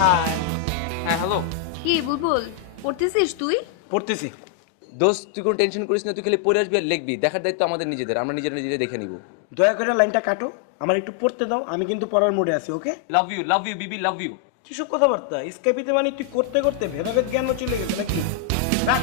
High. হ্যাঁ hello. কি বুলবুল পড়তেছিস তুই? পড়তেছি। দোস্ত তুই কোনো টেনশন করিস না, তুই খালি পড়ে আসবি আর লিখবি। দেখার দায়িত্ব আমাদের নিজেদের, আমরা নিজেরা দেখে নিব। দয়া করে লাইনটা কাটো, আমার একটু পড়তে দাও, আমি কিন্তু পড়ার মোডে আছি। ওকে? Love you Bibi, love you. কিসব কথাবার্তা? স্কাইপিতে মানে তুই করতে করতে ভেদাভেদ জ্ঞানও চলে গেছে নাকি? রাখ।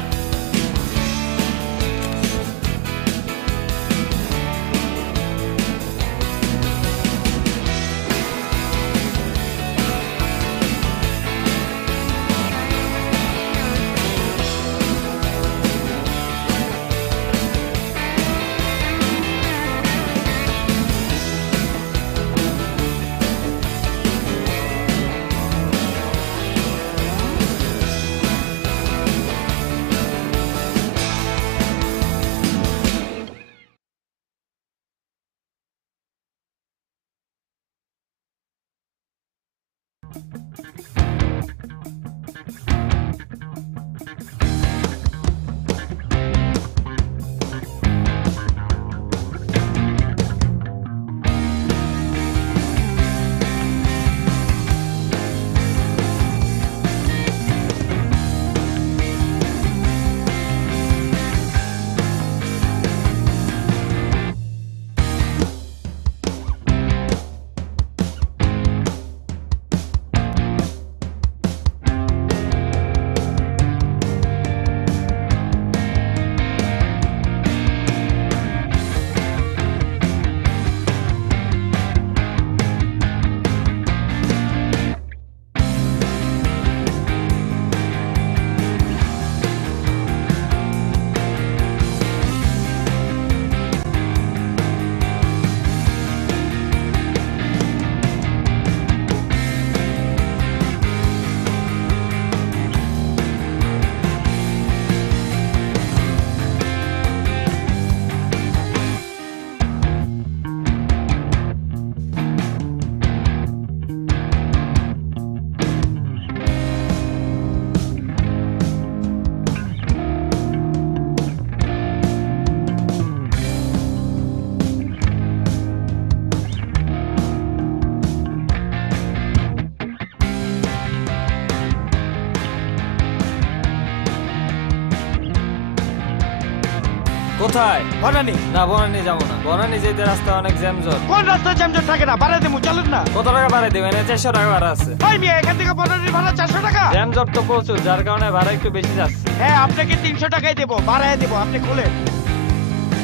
কোথায়? বনানি। না বনানি যাবো না, বনানি যেতে রাস্তা অনেক জ্যামজট। কোন রাস্তায় জ্যামজট থাকে না? ভাড়া দেবো, চলেন না। কত টাকা ভাড়া দেবেন? 400 টাকা ভাড়া আছে। ভাই মিয়া, এখান থেকে বনানির ভাড়া 400 টাকা? জ্যামজট তো প্রচুর, যার কারণে ভাড়া একটু বেশি যাচ্ছে। হ্যাঁ, আপনাকে 300 টাকাই দেবো, ভাড়ায় দেবো, আপনি খোলেন।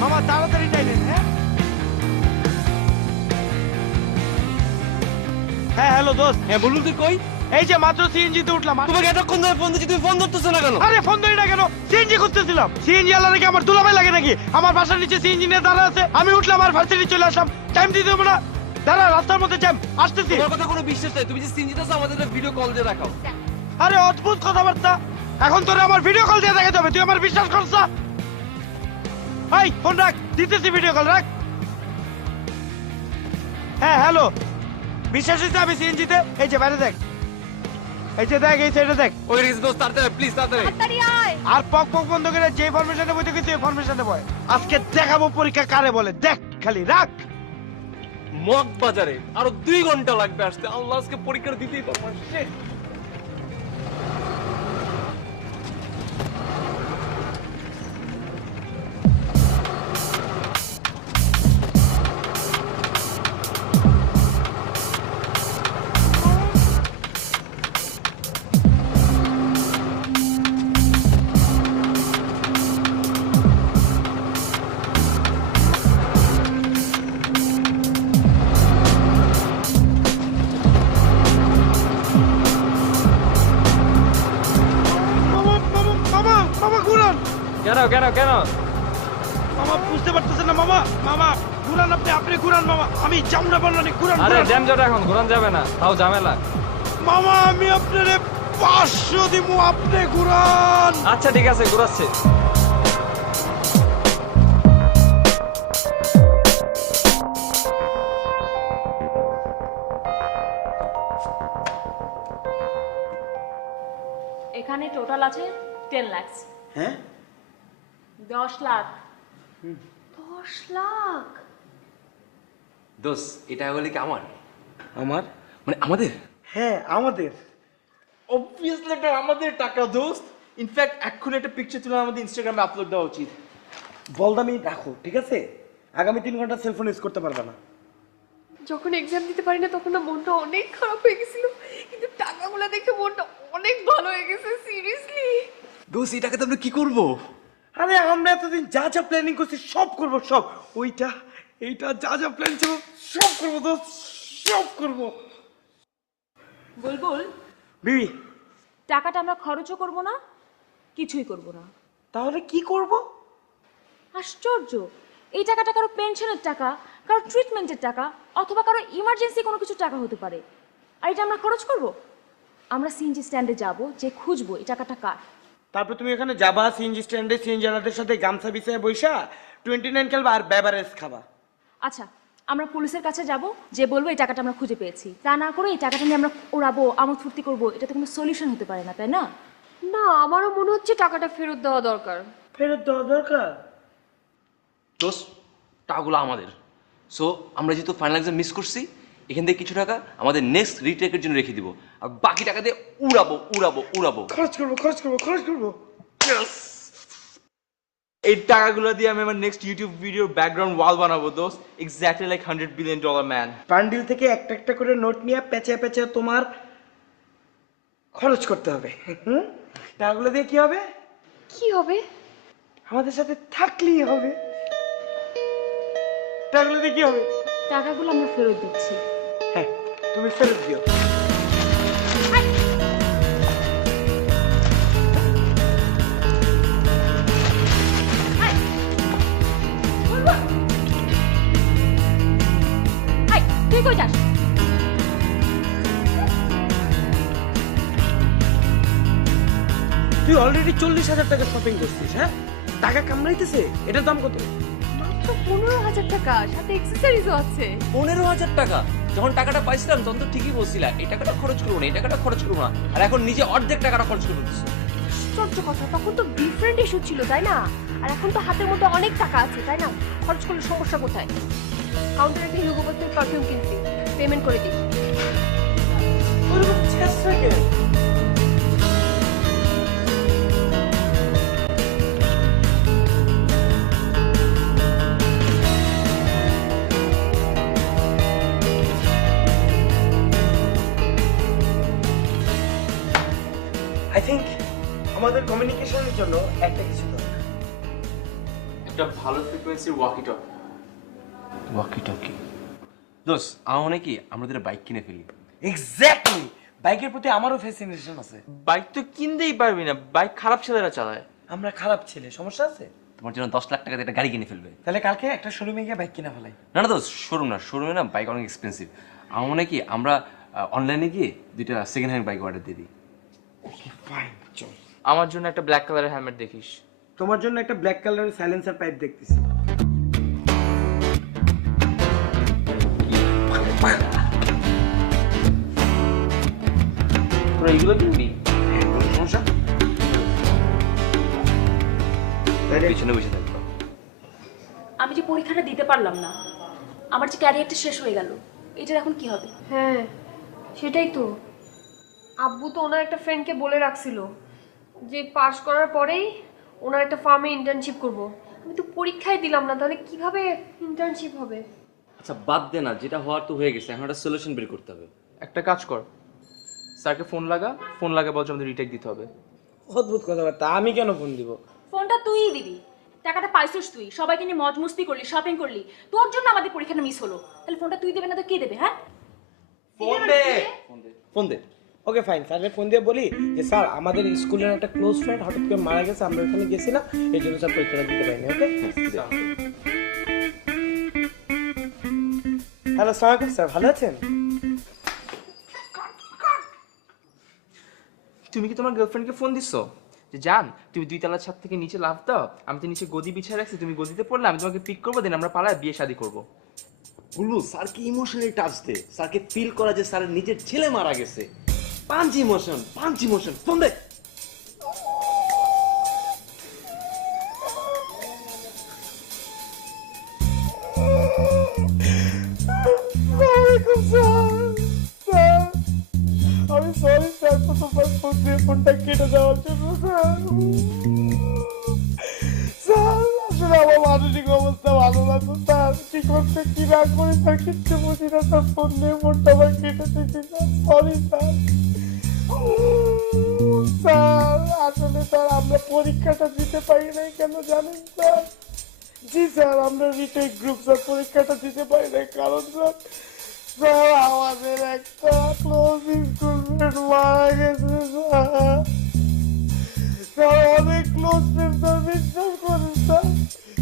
মামা তাড়াতাড়ি টাইলেন। হ্যাঁ হ্যাঁ, হ্যালো দোস্ত। হ্যাঁ বলুন, তুই কই? এই যে মাত্র সিএনজি তে উঠলাম। তোমাকে এতক্ষণ ধরে ফোন দিচ্ছি, তুমি ফোন ধরতেছো না কেন? আরে ফোন ধরি না কেন? সিএনজি খুঁজতেছিলাম। সিএনজি আলা নাকি আমার দুলাভাই লাগে নাকি? আমার বাসার নিচে সিএনজি নিয়ে দাঁড়া আছে, আমি উঠলাম আর ভার্সিটি চলে আসলাম। টাইম দিতে হবে না? দাঁড়া, রাস্তার মধ্যে জ্যাম, আসতেছি। তোমার কথা কোনো বিশ্বাস নাই, তুমি যে সিনজিতে আছো আমাদের ভিডিও কল দিয়ে দেখাও। আরে অদ্ভুত কথাবার্তা, এখন তোরে আমার ভিডিও কল দিয়ে দেখাতে হবে, তুই আমার বিশ্বাস করছ না? এই ফোন রাখ, দিতেছি ভিডিও কল, রাখ। হ্যাঁ হ্যালো, বিশ্বাস হচ্ছে আমি সিএনজিতে? এই যে বাইরে দেখ, এই যে দেখ, এই সাইডে দেখ। ওই রিস দোস্ত, তাড়াতাড়ি প্লিজ, তাড়াতাড়ি। তাড়াতাড়ি আয়। আর পক পক বন্ধ করে যে ফরমেশনে বইতে গেছি ওই ফরমেশনে বয়। আজকে দেখাবো পরীক্ষা কারে বলে, দেখ খালি, রাখ। মগ বাজারে আরো 2 ঘন্টা লাগবে আসতে। আল্লাহ, আজকে পরীক্ষা দিতেই পারবো না। Shit! মামা মামা মামা মামা ঘুরান। কেন কেন কেন? মামা বুঝতে পারতেছেন না মামা? মামা ঘুরান, আপনি আপনি ঘুরান মামা, আমি যাও না বললাম, ঘুরান আরে ঘুরান। জ্যামজট এখন ঘুরান যাবে না, তাও ঝামেলা। মামা আমি আপনারে 500 দিব, আপনি ঘুরান। আচ্ছা ঠিক আছে, ঘুরাচ্ছে। এখানে টোটাল আছে 10 লাখ। হ্যাঁ 10 লাখ। 10 লাখ? দোষ এই টাকাগুলো কি আমার? আমার? মানে আমাদের? হ্যাঁ আমাদের। অবভিয়াসলি এটা আমাদের টাকা দোস্ত। ইনফ্যাক্ট এখন একটা পিকচার তুলে আমাদের ইনস্টাগ্রামে আপলোড দেওয়া উচিত। বলদামি রাখো, ঠিক আছে? আগামী 3 ঘন্টা সেলফোন ইউজ করতে পারবে না। যখন এক্সাম দিতে পারি না তখন না মনটা অনেক খারাপ হয়ে গেছিল, কিন্তু টাকাগুলো দেখে মনটা অনেক ভালো হয়ে গেছে, সিরিয়াসলি। দোষ এই টাকাতে আমরা কি করবো? আরে আমরা এতদিন যা যা প্ল্যানিং করছি সব করবো, সব। ওইটা এইটা যা যা প্ল্যান ছিল সব করবো দোস্ত, সব করবো। বুলবুল, বিবি টাকাটা আমরা খরচও করব না, কিছুই করব না। তাহলে কি করব? আশ্চর্য, এই টাকাটা কারো পেনশনের টাকা, কারো ট্রিটমেন্টের টাকা, অথবা কারো ইমার্জেন্সি কোনো কিছু টাকা হতে পারে। আর এটা আমরা খরচ করব? আমরা সিএনজি স্ট্যান্ডে যাব, যে খুঁজবো এই টাকাটা কার। তারপর তুমি এখানে যাবা সিএনজি স্ট্যান্ডে, সিএনজি আলাদের সাথে গামছা বিছায় বইসা 29 খেলবা আর বেভারেজ খাবা। আচ্ছা, আমরা পুলিশের কাছে যাব, যে বলবো এই টাকাটা আমরা খুঁজে পেয়েছি। তা না করে এই টাকাটা নিয়ে আমরা ওড়াবো, আমোদ ফুর্তি করবো, এটা তো কোনো সলিউশন হতে পারে না, তাই না? না, আমারও মনে হচ্ছে টাকাটা ফেরত দেওয়া দরকার। ফেরত দেওয়া দরকার। দোষ টাকাগুলো আমাদের। সো আমরা যেহেতু ফাইনাল এক্সাম মিস করছি, এখান থেকে কিছু টাকা আমাদের নেক্সট রিটেকের জন্য রেখে দিব, আর বাকি টাকা দিয়ে উড়াবো উড়াবো উড়াবো। খরচ করবো খরচ করবো খরচ করবো। এই টাকাগুলো দিয়ে আমি আমার নেক্সট ইউটিউব ভিডিওর ব্যাকগ্রাউন্ড ওয়াল বানাবো দোস্ত, exactly like $100 billion man. Bundle থেকে একটা একটা করে নোট নিয়ে পেঁচে পেঁচে তোমার খরচ করতে হবে। টাকাগুলো দিয়ে কি হবে? কি হবে? আমাদের সাথে থাকলেই হবে। টাকাগুলো দিয়ে কি হবে? টাকাগুলো আমরা ফেরত দিচ্ছি। হ্যাঁ, তুমি ফেরত দিও। হাই, তুই কই যাস? তুই অলরেডি 40,000 টাকা শপিং করছিস। হ্যাঁ, টাকা কামড়াইতেছে। এটার দাম কত? মাত্র 15,000 টাকা, সাথে এক্সেসরিজও আছে। 15,000 টাকা? যখন টাকাটা পাইছিলাম তখন তো ঠিকই বলছিলা এই টাকাটা খরচ করবো না, এই টাকাটা খরচ করবো না, আর এখন নিজে অর্ধেক টাকাটা খরচ করে ফেলতেছো। আশ্চর্য কথা, তখন তো ডিফারেন্ট ইস্যু ছিল, তাই না? আর এখন তো হাতের মধ্যে অনেক টাকা আছে, তাই না? খরচ করলে সমস্যা কোথায়? কাউন্টারে গিয়ে হিউগো বসের পারফিউম কিনছি, পেমেন্ট করে দিই। ওরকম চেষ্টা কেন? আই থিংক আমাদের কমিউনিকেশনের জন্য একটা কিছু দরকার। একটা ভালো ফ্রিকোয়েন্সির ওয়াকি টকি। Walkie talkie? দোষ আমার মনে কি আমরা দুটো বাইক কিনে ফেলি। এক্স্যাক্টলি, বাইকের প্রতি আমারও ফ্যাসিনেশন আছে। বাইক তো কিনতেই পারবি না, বাইক খারাপ ছেলেরা চালায়। আমরা খারাপ ছেলে, সমস্যা আছে? তোমার জন্য 10 লাখ টাকা দিয়ে একটা গাড়ি কিনে ফেলবে। তাহলে কালকে একটা শোরুমে গিয়ে বাইক কিনা ফেলাই। না না দোষ, শোরুম না, শোরুমে না বাইক অনেক এক্সপেন্সিভ। আমার মনে কি আমরা অনলাইনে গিয়ে দুইটা সেকেন্ড হ্যান্ড বাইক অর্ডার দিয়ে দিই। ওকে ফাইন, চল। আমার জন্য একটা ব্ল্যাক কালারের হেলমেট দেখিস। তোমার জন্য একটা ব্ল্যাক কালারের সাইলেন্সার পাইপ দেখতেছি। তোরা এগুলো কিনবি? হ্যাঁ, কোনো সমস্যা? পিছনে বসে থাকবো। আমি যে পরীক্ষাটা দিতে পারলাম না, আমার যে ক্যারিয়ারটা শেষ হয়ে গেল, এটার এখন কি হবে? হ্যাঁ, সেটাই তো। আব্বু তো ওনার একটা ফ্রেন্ডকে বলে রাখছিল যে পাশ করার পরেই ওনার একটা ফার্মে ইন্টার্নশিপ করব। আমি তো পরীক্ষায় দিলাম না, তাহলে কিভাবে ইন্টার্নশিপ হবে? আচ্ছা বাদ দে না, যেটা হওয়ার তো হয়ে গেছে, এখন একটা সলিউশন বের করতে হবে। একটা কাজ কর, স্যারকে ফোন লাগা বলছে আমাদের রিটেক দিতে হবে। অদ্ভুত কথাবার্তা, আমি কেন ফোন দিব? ফোনটা তুইই দিবি, টাকাটা পাইছিস তুই, সবাইকে নিয়ে মজ মস্তি করলি, শপিং করলি, তোর জন্য আমাদের পরীক্ষাটা মিস হলো। তাহলে ফোনটা তুই দেবে না তো কে দেবে? হ্যাঁ, ফোন দে। ফোন দে। ওকে ফাইন, স্যারের ফোন দিয়ে বলি যে স্যার আমাদের স্কুলের একটা ক্লোজ ফ্রেন্ড হঠাৎ করে মারা গেছে, আমরা ওখানে গেছিলাম, এই জন্য স্যার পরীক্ষাটা দিতে পারিনি। ওকে, হ্যালো সালামালাইকুম স্যার, ভালো আছেন? তুমি কি তোমার গার্লফ্রেন্ডকে ফোন দিছো যে জান তুমি 2 তলার ছাদ থেকে নিচে লাফ দাও, আমি তো নিচে গদি বিছিয়ে রাখছি, তুমি গদিতে পড়লে আমি তোমাকে পিক করবো, দেন আমরা পালায় বিয়ে শাদী করবো। বলবো স্যারকে ইমোশনালি টাচ দে, স্যারকে ফিল করা যে স্যারের নিজের ছেলে মারা গেছে। পাঞ্চ ইমোশন, ফোন দে। ওয়ালাইকুম স্যার। স্যার, আমি সরি স্যার প্রথমবার ফোন দিয়ে ফোনটা কেটে দেওয়ার জন্য স্যার। স্যার আসলে আমার মানসিক অবস্থা ভালো না তো স্যার, কি করতে কি না করে স্যার কিচ্ছু বুঝি না স্যার, ফোন দিয়ে ফোনটা আবার কেটে দিয়েছি স্যার, সরি স্যার। স্যার আসলে স্যার আমরা পরীক্ষাটা দিতে পারি নাই কেন জানেন স্যার? জি স্যার, আমরা রিটেক গ্রুপ স্যার পরীক্ষাটা দিতে পারি নাই কারণ স্যার, স্যার আমাদের একটা ক্লোজ স্কুলমেট মারা গেছে স্যার। স্যার অনেক ক্লোজ ফ্রেন্ড স্যার, বিশ্বাস করেন স্যার,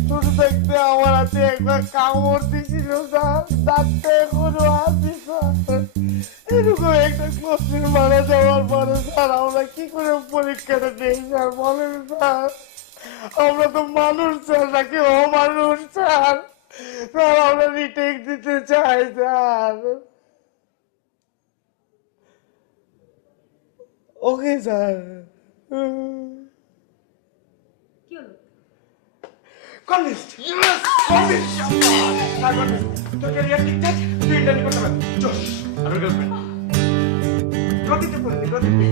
শুধু দেখতে আমার হাতে একবার কামড় দিয়েছিল স্যার, ডাক্তার এখনো আছি স্যার। এরকম একটা ক্লোজ ফ্রেন্ড মারা যাওয়ার পরে স্যার আমরা কি করে পরীক্ষাটা দিই স্যার বলেন স্যার? আমরা তো মানুষ স্যার, নাকি অমানুষ স্যার? স্যার আমরা রিটেক দিতে চাই স্যার। Okay sir. কি হলো? কনলিস্ট, ইয়েস কনলিস্ট, স্যার কনলিস্ট তো ক্যারিয়ার টিকটক তুই ইন্টারভিউ করতে পারবি। জোশ আর গার্লফ্রেন্ড গতিতে বললি গতিতে।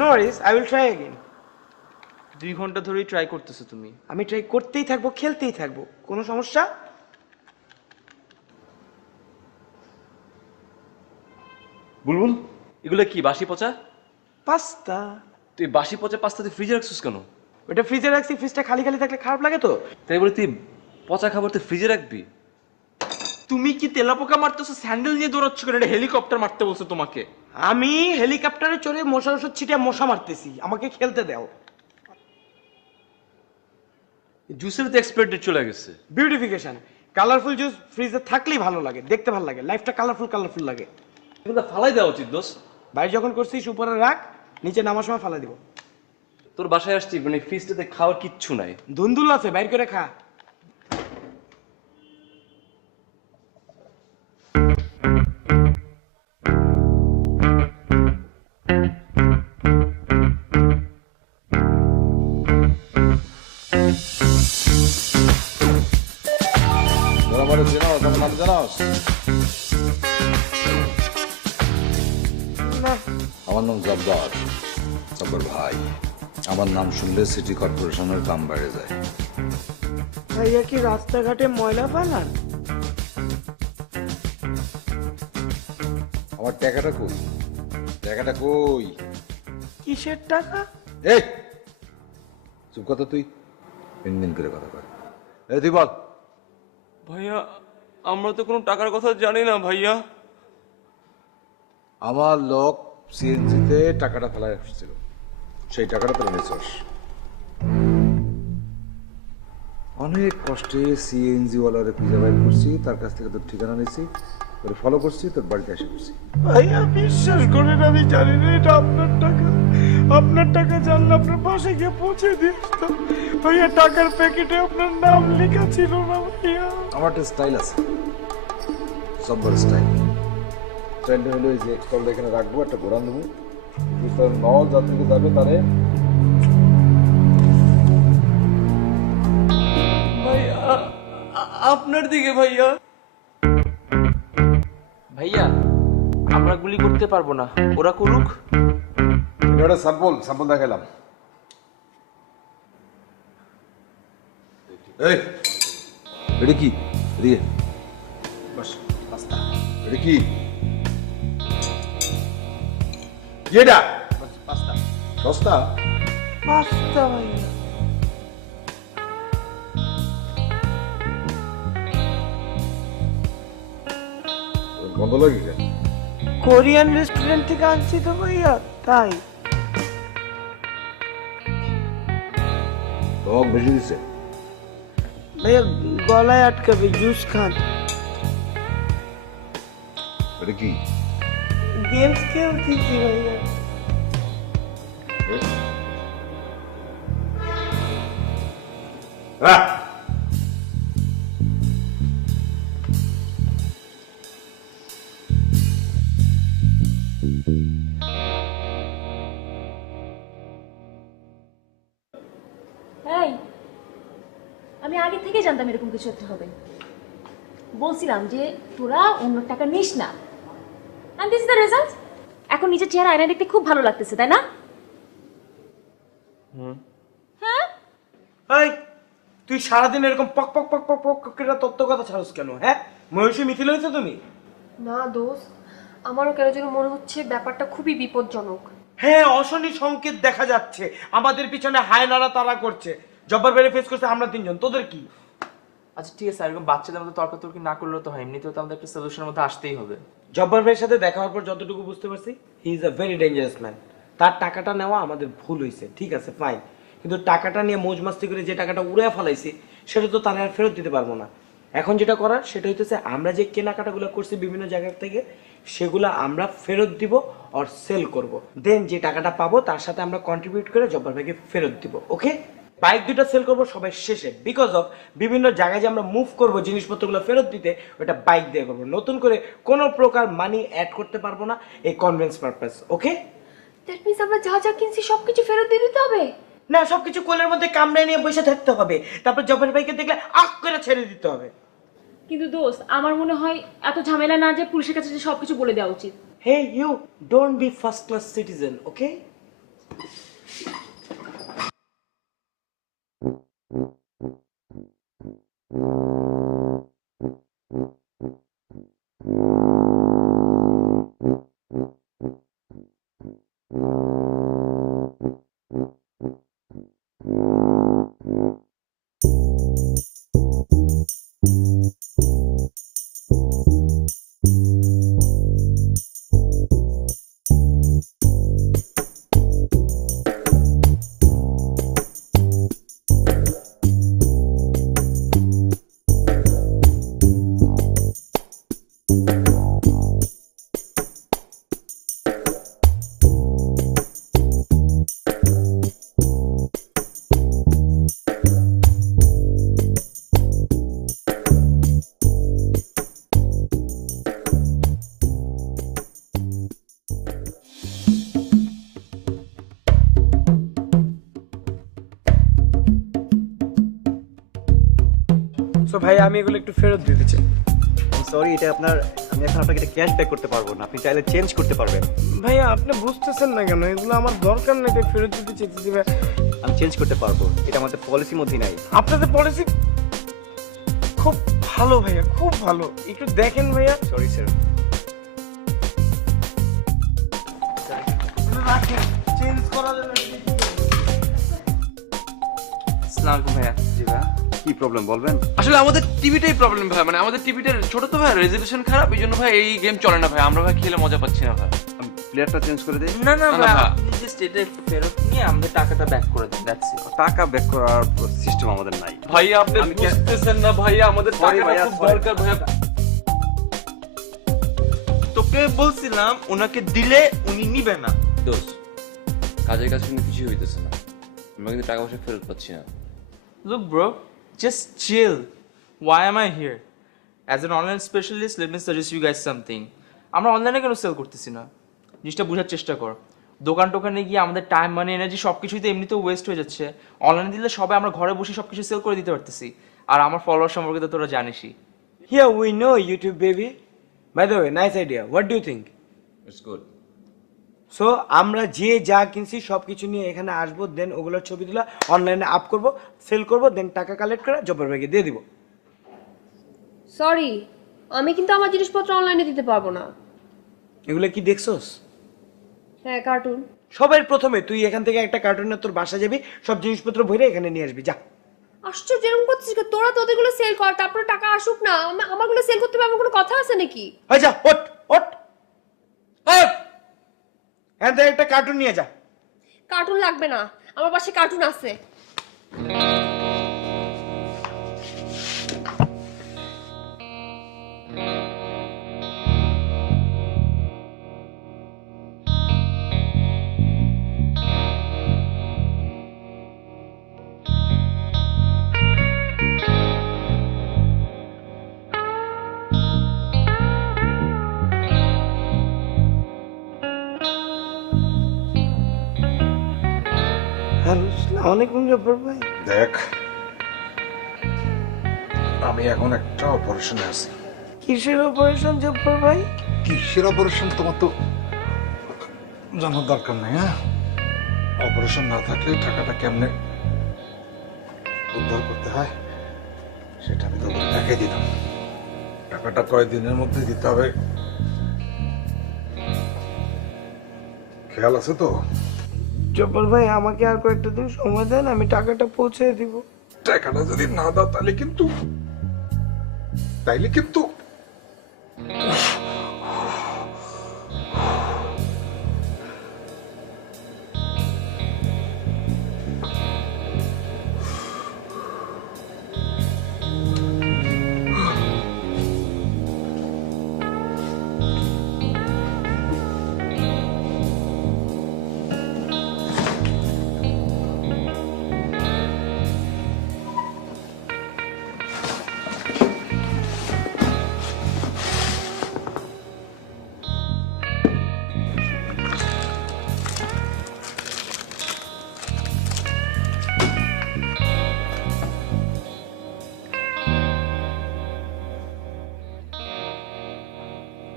No worries, I will try again. 2 ঘন্টা ধরেই ট্রাই করতেছো তুমি। আমি ট্রাই করতেই থাকবো, খেলতেই থাকবো, কোনো সমস্যা? বুলবুল, এগুলো কি বাসি পচা? পাস্তা। তুই বাসি পচা পাস্তা তুই ফ্রিজে রাখছিস কেন? ওটা ফ্রিজে রাখছি, ফ্রিজটা খালি খালি থাকলে খারাপ লাগে তো। তাই বলে তুই পচা খাবার তুই ফ্রিজে রাখবি? তুমি কি তেলাপোকা মারতেছো? স্যান্ডেল নিয়ে দৌড়াচ্ছ কেন? এটা হেলিকপ্টার মারতে বলছো তোমাকে। আমি হেলিকপ্টারে চড়ে মশার ওষুধ ছিটিয়ে মশা মারতেছি, আমাকে খেলতে দাও। জুসের তো এক্সপায়ার ডেট চলে গেছে। বিউটিফিকেশন, কালারফুল জুস ফ্রিজে থাকলেই ভালো লাগে, দেখতে ভালো লাগে, লাইফটা কালারফুল কালারফুল লাগে। এগুলো ফালাই দেওয়া উচিত দোস্ত। বাইরে যখন করছিস উপরে রাখ, নিচে নামার সময় ফালা দিব। তোর বাসায় আসছি মানে ফ্রিজটাতে খাওয়ার কিচ্ছু নাই। ধুন্দুল আছে, বাইর করে খা। আমার জানাস, আমার নাম জানাস? না আমার নাম জব্বার, জব্বার ভাই। আমার নাম শুনলে সিটি কর্পোরেশনের কাম বেড়ে যায়। ভাইয়া কি রাস্তাঘাটে ময়লা ফালান? আমার টাকাটা কই? টাকাটা কই? কিসের টাকা? এই চুপ কথা, তুই দিন করে কথা কর। এই তুই বল। ভাইয়া আমরা তো কোনো টাকার কথা জানি না ভাইয়া। আমার লোক সিএনজিতে টাকাটা ফেলায় আসছিল, সেই টাকাটা তোর নিছস। অনেক কষ্টে সিএনজি ওয়ালারে খুঁজে বাইর করছি, তার কাছ থেকে তোর ঠিকানা নিয়েছি, তোর ফলো করছি, তোর বাড়িতে এসে করছি। ভাইয়া বিশ্বাস করেন আমি জানি না এটা আপনার টাকা। আপনার টাকা জানলে আপনার পাশে গিয়ে পৌঁছে দিয়ে আসতাম। ভাইয়া টাকার প্যাকেটে আপনার নাম লেখা ছিল না ভাইয়া। আমার একটা স্টাইল আছে, সব্বর স্টাইল। স্টাইলটা হলো এই যে স্টলটা এখানে রাখবো, একটা ঘোরান দেবো, নল যাত্রীকে যাবে তারে ভাইয়া আপনার দিকে ভাইয়া। ভাইয়া আমরা গুলি করতে পারবো না, ওরা করুক। একটা স্যাম্পল দেখালাম। এই এটা কি? এদিকে বস পাস্তা। এটা কি? এটা পাস্তা সস্তা? পাস্তা ভাইয়া। গন্ধ লাগে কেন? কোরিয়ান রেস্টুরেন্ট থেকে আনছি তো ভাইয়া, তাই। টক বেশি দিছে? ভাইয়া গলায় আটকাবে, জুস খান। এটা কি? গেমস খেলতেছি ভাইয়া। আহ! এই, আমি আগে থেকে জানতাম এরকম কিছু একটা হবে। বলছিলাম যে তোরা অন্য টাকা নিস না। And this is the result. এখন নিজের চেহারা আয়নায় দেখতে খুব ভালো লাগতেছে, তাই না? হ্যাঁ। এই, তুই সারাদিন এরকম পক পক পক পক পক করে তত্ত্ব কথা ছাড়স কেন? হ্যাঁ, মহিষী মিথিল হয়েছে তুমি? না দোস্ত, আমারও কেন যেন মনে হচ্ছে ব্যাপারটা খুবই বিপজ্জনক। হ্যাঁ, অশনি সংকেত দেখা যাচ্ছে। আমাদের পিছনে হায়নারা তারা করছে। জব্বার বেড়ে ফেস করছে আমরা তিনজন, তোদের কি? আচ্ছা ঠিক আছে, এরকম বাচ্চাদের মধ্যে তর্কাতর্কি না করলেও তো হয়, এমনিতেও তো আমাদের একটা সলিউশনের মধ্যে আসতেই হবে। জব্বার ভাইয়ের সাথে দেখা হওয়ার পর যতটুকু বুঝতে পারছি, he is a very dangerous man. তার টাকাটা নেওয়া আমাদের ভুল হয়েছে, ঠিক আছে ফাইন, কিন্তু টাকাটা নিয়ে মৌজ মাস্তি করে যে টাকাটা উড়ে ফেলাইছি সেটা তো তারা আর ফেরত দিতে পারবো না। এখন যেটা করার সেটা হইতেছে আমরা যে কেনাকাটাগুলো করছি বিভিন্ন জায়গা থেকে সেগুলো আমরা ফেরত দিব আর সেল করব। দেন যে টাকাটা পাবো তার সাথে আমরা কন্ট্রিবিউট করে জব্বার ভাইকে ফেরত দিব। ওকে, বাইক দুটো সেল করবো সবাই শেষে, বিকজ অফ বিভিন্ন জায়গায় যে আমরা মুভ করবো জিনিসপত্রগুলো ফেরত দিতে, ওটা বাইক দিয়ে করবো। নতুন করে কোনো প্রকার মানি অ্যাড করতে পারবো না এই convince purpose. Okay, that means আমরা যা যা কিনছি সবকিছু ফেরত দিয়ে দিতে হবে? না, সবকিছু কোলের মধ্যে কামড়ে নিয়ে বসে থাকতে হবে, তারপর জব্বার ভাইকে দেখলে আক করে ছেড়ে দিতে হবে। কিন্তু দোস্ত, আমার মনে হয় এত ঝামেলা না যে পুলিশের কাছে যে সবকিছু বলে দেওয়া উচিত। Hey you, don't be first class citizen, okay? So ভাই, আমি এগুলো একটু ফেরত দিতে চাই। সরি, এটা আপনার, আমি এখন আপনাকে এটা ক্যাশ ব্যাক করতে পারবো না, আপনি চাইলে চেঞ্জ করতে পারবেন। ভাইয়া আপনি বুঝতেছেন না কেন? এগুলো আমার দরকার নেই, তাই ফেরত দিতে চাইতেছি ভাই। আমি চেঞ্জ করতে পারবো, এটা আমাদের পলিসির মধ্যেই নাই। আপনাদের পলিসি খুব ভালো ভাইয়া, খুব ভালো, একটু দেখেন ভাইয়া। Sorry sir. রাখেন, চেঞ্জ করা যাবে। আসসালামু আলাইকুম ভাইয়া। জি ভাই, কি প্রবলেম বলবেন? আসলে আমাদের টিভিটাই প্রবলেম ভাই, মানে আমাদের টিভিটার ছোট তো ভাই, রেজলিউশন খারাপ, এই জন্য ভাই এই গেম চলে না ভাই, আমরা ভাই খেলে মজা পাচ্ছি না ভাই। আমি প্লেয়ারটা চেঞ্জ করে দিই। না না না, ভাই, না, আপনি জাস্ট এটা একটু ফেরত নিয়ে আমাদের টাকাটা ব্যাক করে দেন, দ্যাটস ইট। টাকা ব্যাক করার সিস্টেম আমাদের নাই। ভাই আপনি আমি কে- বুঝতেছেন না ভাই, আমাদের Sorry টাকাটা ভাইয়া, খুব sorry। দরকার ভাই। তোকে বলছিলাম ওনাকে দিলে উনি নিবে না। দোস্ত, কাজের কাছে কিন্তু কিছুই হইতেছে না, আমরা কিন্তু টাকা পয়সা ফেরত পাচ্ছি না। Look bro, just chill. Why am I here? As an online specialist, let me suggest you guys something. আমরা অনলাইনে কেন সেল করতেছি না? জিনিসটা বোঝার চেষ্টা কর। দোকান টোকানে গিয়ে আমাদের টাইম মানি এনার্জি সব কিছুই তো এমনিতেও ওয়েস্ট হয়ে যাচ্ছে। অনলাইনে দিলে সবাই আমরা ঘরে বসে সব কিছু সেল করে দিতে পারতেছি। আর আমার ফলোয়ার সম্পর্কে তো তোরা জানিসই। Here we know YouTube baby. By the way, nice idea. What do you think? It's good. So আমরা যে যা কিনছি সব কিছু নিয়ে এখানে আসবো, দেন ওগুলোর ছবি তুলে অনলাইনে আপ করব, সেল করব, দেন টাকা কালেক্ট করে জব্বার ভাইকে দিয়ে দিব। সরি, আমি কিন্তু আমার জিনিসপত্র অনলাইনে দিতে পারবো না। এগুলো কি দেখছোস? হ্যাঁ, কার্টুন। সবার প্রথমে তুই এখান থেকে একটা কার্টুনে তোর বাসা যাবি, সব জিনিসপত্র ভরে এখানে নিয়ে আসবি, যা। আশ্চর্য, এরকম করছিস কেন? তোরা তোদেরগুলো সেল কর, তারপরে টাকা আসুক না। আমারগুলো সেল করতে পারবো, কোনো কথা আছে নাকি? হয় যা, ওট ওট ওট, এখান থেকে একটা কার্টুন নিয়ে যা। কার্টুন লাগবে না, আমার পাশে কার্টুন আছে। আসসালামু আলাইকুম জব্বর ভাই। দেখ, আমি এখন একটা অপারেশনে আছি। কিসের অপারেশন জব্বর ভাই? কিসের অপারেশন তোমার তো জানার দরকার নেই। হ্যাঁ, অপারেশন না থাকলে টাকাটা কেমনে উদ্ধার করতে হয় সেটা আমি তোকে দেখাই দিলাম। টাকাটা কয়েকদিনের মধ্যে দিতে হবে, খেয়াল আছে তো? জব্বর ভাই আমাকে আর কয়েকটা দিন সময় দেন, আমি টাকাটা পৌঁছে দিব। টাকাটা যদি না দাও তাহলে কিন্তু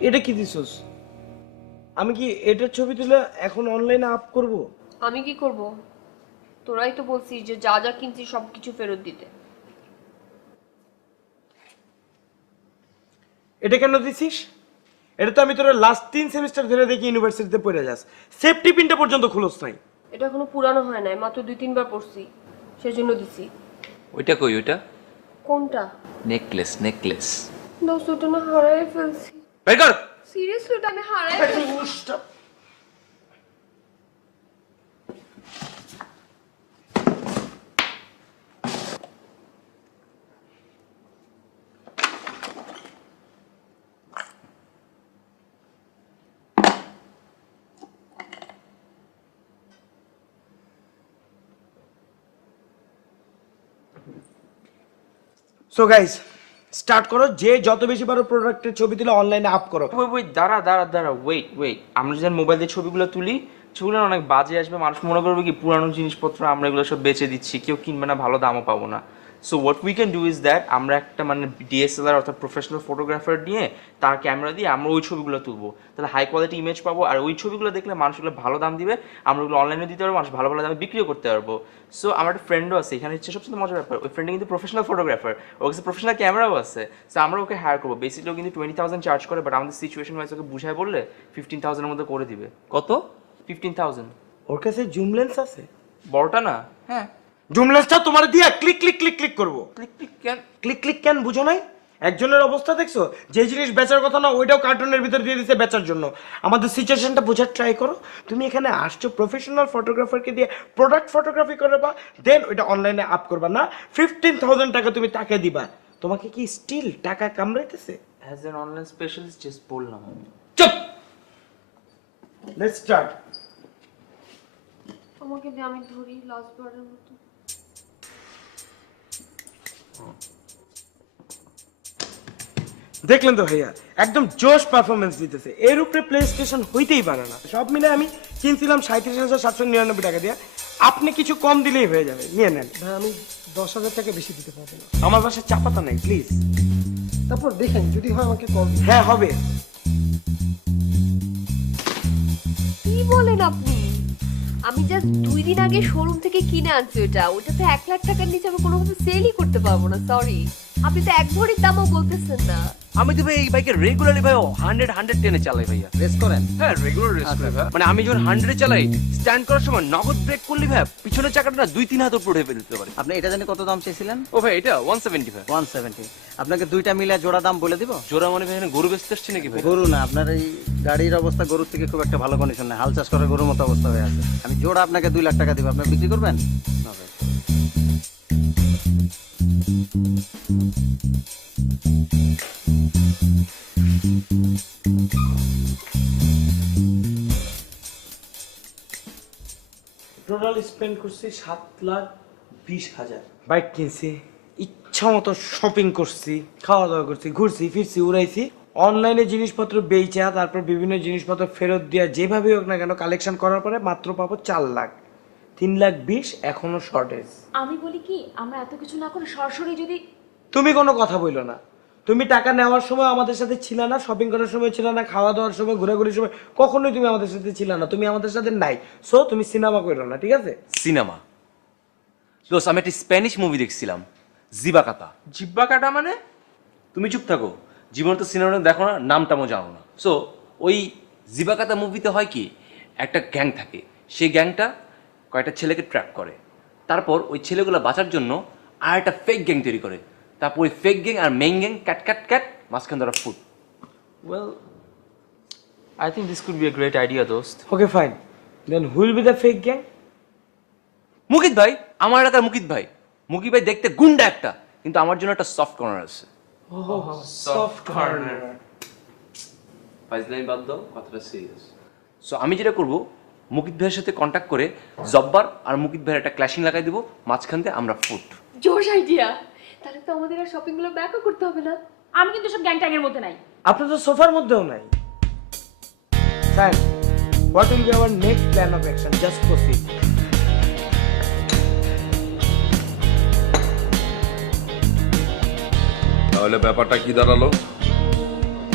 এটা কি দিছস? আমি কি এটার ছবি তুলে এখন অনলাইনে আপ করব? আমি কি করব? তোরাই তো বলছিস যে যা যা কিনছিস সব কিছু ফেরত দিতে। এটা কেন দিছিস? এটা তো আমি তোরা লাস্ট 3 সেমিস্টার ধরে দেখি ইউনিভার্সিটিতে পড়ে যাস, সেফটি পিনটা পর্যন্ত খুলস নাই। এটা এখনো পুরানো হয় নাই, মাত্র 2-3 বার পড়ছি, সেজন্য দিছি। ওইটা কই ওইটা? কোনটা? Necklace necklace. দোস্ত ওটা না হারাই ফেলছি। বের কর। সিরিয়াসলি ওটা আমি হারাই ফেলছি। সো গাইস, স্টার্ট করো। যে যত বেশি পারো প্রোডাক্টের ছবি তুলে অনলাইনে আপ করো। ওই দাঁড়া ওয়েট আমরা যদি মোবাইল দিয়ে ছবিগুলো তুলি, ছবিগুলো অনেক বাজে আসবে, মানুষ মনে করবে কি পুরানো জিনিসপত্র আমরা এগুলো সব বেচে দিচ্ছি, কেউ কিনবে না, ভালো দামও পাবো না। So what we can do is that, আমরা একটা মানে ডিএসএলআর অর্থাৎ প্রফেশনাল ফটোগ্রাফার নিয়ে তার ক্যামেরা দিয়ে আমরা ওই ছবিগুলো তুলবো, তাহলে হাই কোয়ালিটি ইমেজ পাবো, আর ওই ছবিগুলো দেখলে মানুষগুলো ভালো দাম দিবে, আমরা ওগুলো অনলাইনে দিতে পারবো, মানুষ ভালো ভালো দামে বিক্রিও করতে পারবো। সো আমার একটা ফ্রেন্ডও আছে এখানে, হচ্ছে সবচেয়ে মজার ব্যাপার, ওই ফ্রেন্ডে কিন্তু প্রফেশনাল ফটোগ্রাফার, ওর কাছে প্রফেশনাল ক্যামেরাও আছে। সো আমরা ওকে হায়ার করবো, বেসিকলি ও কিন্তু 20,000 চার্জ করে, বাট আমাদের সিচুয়েশন ওয়াইজ ওকে বুঝায় বললে 15,000 এর মধ্যে করে দিবে। কত? 15,000। ওর কাছে জুম লেন্স আছে? বড়টা না? হ্যাঁ। জুম লেন্সটা তোমার দিয়ে ক্লিক ক্লিক ক্লিক ক্লিক করব। ক্লিক ক্লিক কেন? ক্লিক ক্লিক কেন বুঝো নাই? একজনের অবস্থা দেখছো, যে জিনিস বেচার কথা না ওইটাও কার্টুনের ভিতর দিয়ে দিচ্ছে বেচার জন্য। আমাদের সিচুয়েশনটা বোঝার ট্রাই করো। তুমি এখানে আসছো প্রফেশনাল ফটোগ্রাফারকে দিয়ে প্রোডাক্ট ফটোগ্রাফি করবা, দেন ওইটা অনলাইনে আপ করবা না, 15,000 টাকা তুমি তাকে দিবা। তোমাকে কি স্টিল টাকা কামড়াইতেছে? As an online specialist just বললাম। চুপ, লেটস স্টার্ট। আমাকে দিয়ে আমি ধরি লাস্ট বারের মতো। দেখলেন তো ভাইয়া, একদম জোশ পারফরমেন্স দিতেছে, এর উপরে প্লে স্টেশন হইতেই পারে না। সব মিলে আমি কিনছিলাম 37,799 টাকা দিয়ে, আপনি কিছু কম দিলেই হয়ে যাবে, নিয়ে নেন। ভাই আমি 10,000 টাকা বেশি দিতে পারবো না। আমার বাসায় চা পাতা নাই, প্লিজ। তারপর দেখেন যদি হয় আমাকে কল দিন। হ্যাঁ হবে। কি বলেন আপনি? আমি জাস্ট 2 দিন আগে শোরুম থেকে কিনে আনছি ওটা তো 1 লাখ টাকার নিচে আমি কোনোভাবে সেলই করতে পারবো না, সরি। আপনি তো 1 ভরির দামও বলতেছেন না। আমি তো ভাই এই বাইকে রেগুলারলি ভাই 110 চালাই ভাইয়া। রেস করেন? হ্যাঁ রেগুলার রেস করে ভাই। মানে আমি যখন 100 চালাই, স্ট্যান্ড করার সময় নগদ ব্রেক করলি ভাই পিছনের চাকাটা না 2-3 হাত উপরে উঠে ফেলতে পারে। আপনি এটা জানি কত দাম চেয়েছিলেন? ও ভাই এটা 170 ভাই। 170। আপনাকে দুইটা মিলে জোড়া দাম বলে দিব? জোড়া মানে ভাই এখানে গরু বেচতে আসছি নাকি ভাই? গরু না, আপনার এই গাড়ির অবস্থা গরুর থেকে খুব একটা ভালো কন্ডিশন না, হাল চাষ করা গরুর মতো অবস্থা হয়ে আছে। আমি জোড়া আপনাকে 2 লাখ টাকা দিব, আপনি বিক্রি করবেন? না ভাই। টোটাল স্পেন্ড করছি 7,20,000। বাইক কিনছি, ইচ্ছা মতো শপিং করছি, খাওয়া দাওয়া করছি, ঘুরছি ফিরছি, উড়াইছি। অনলাইনে জিনিসপত্র বেচা, তারপর বিভিন্ন জিনিসপত্র ফেরত দেওয়া, যেভাবে হোক না কেন কালেকশন করার পরে মাত্র পাবো 4 লাখ। 3,20,000 এখনো শর্টেজ। আমি বলি কি আমরা এত কিছু না করে সরাসরি যদি তুমি কোনো কথা বইলো না। তুমি টাকা নেওয়ার সময় আমাদের সাথে ছিলে না, শপিং করার সময় ছিলে না, খাওয়া দাওয়ার সময়, ঘোরাঘুরির সময় কখনোই তুমি আমাদের সাথে ছিলে না। তুমি আমাদের সাথে নাই। সো তুমি সিনেমা করো না, ঠিক আছে? সিনেমা দোস্ত, আমি একটা স্প্যানিশ মুভি দেখছিলাম, জিবাকাতা। জিব্বা কাটা মানে? তুমি চুপ থাকো, জীবনে তো সিনেমা দেখো না, নামটামও জানো না। সো ওই জিবাকাতা মুভিতে হয় কি, একটা গ্যাং থাকে, সেই গ্যাংটা কয়েকটা ছেলেকে ট্র্যাপ করে, তারপর ওই ছেলেগুলো বাঁচার জন্য আর একটা ফেক গ্যাং তৈরি করে, তারপর ওই ফেক গ্যাং আর মেইন গ্যাং ক্যাট মাঝখান ধরা foot. Well, I think this could be a great idea, দোস্ত। Okay fine, then who will be the fake gang? Mukit ভাই, আমার এলাকার মুকিত ভাই। মুকিত ভাই দেখতে গুন্ডা একটা, কিন্তু আমার জন্য একটা সফট কর্নার আছে। Soft corner. ফাইজলামি বাদ দাও, কথাটা সিরিয়াস। সো আমি যেটা করব, মুকিত ভাইয়ের সাথে কন্ট্যাক্ট করে জব্বার আর মুকিত ভাইয়ের একটা ক্ল্যাশিং লাগাই দিব, মাঝখান দিয়ে আমরা ফুট। জোশ আইডিয়া। তাহলে তো আমাদের আর শপিংগুলো ব্যাকও করতে হবে না। আমি কিন্তু সব গ্যাং ট্যাংয়ের মধ্যে নাই। আপনি তো সোফার মধ্যেও নাই। Fine, what will be hour next plan of action? Just proceed. তাহলে ব্যাপারটা কি দাঁড়ালো?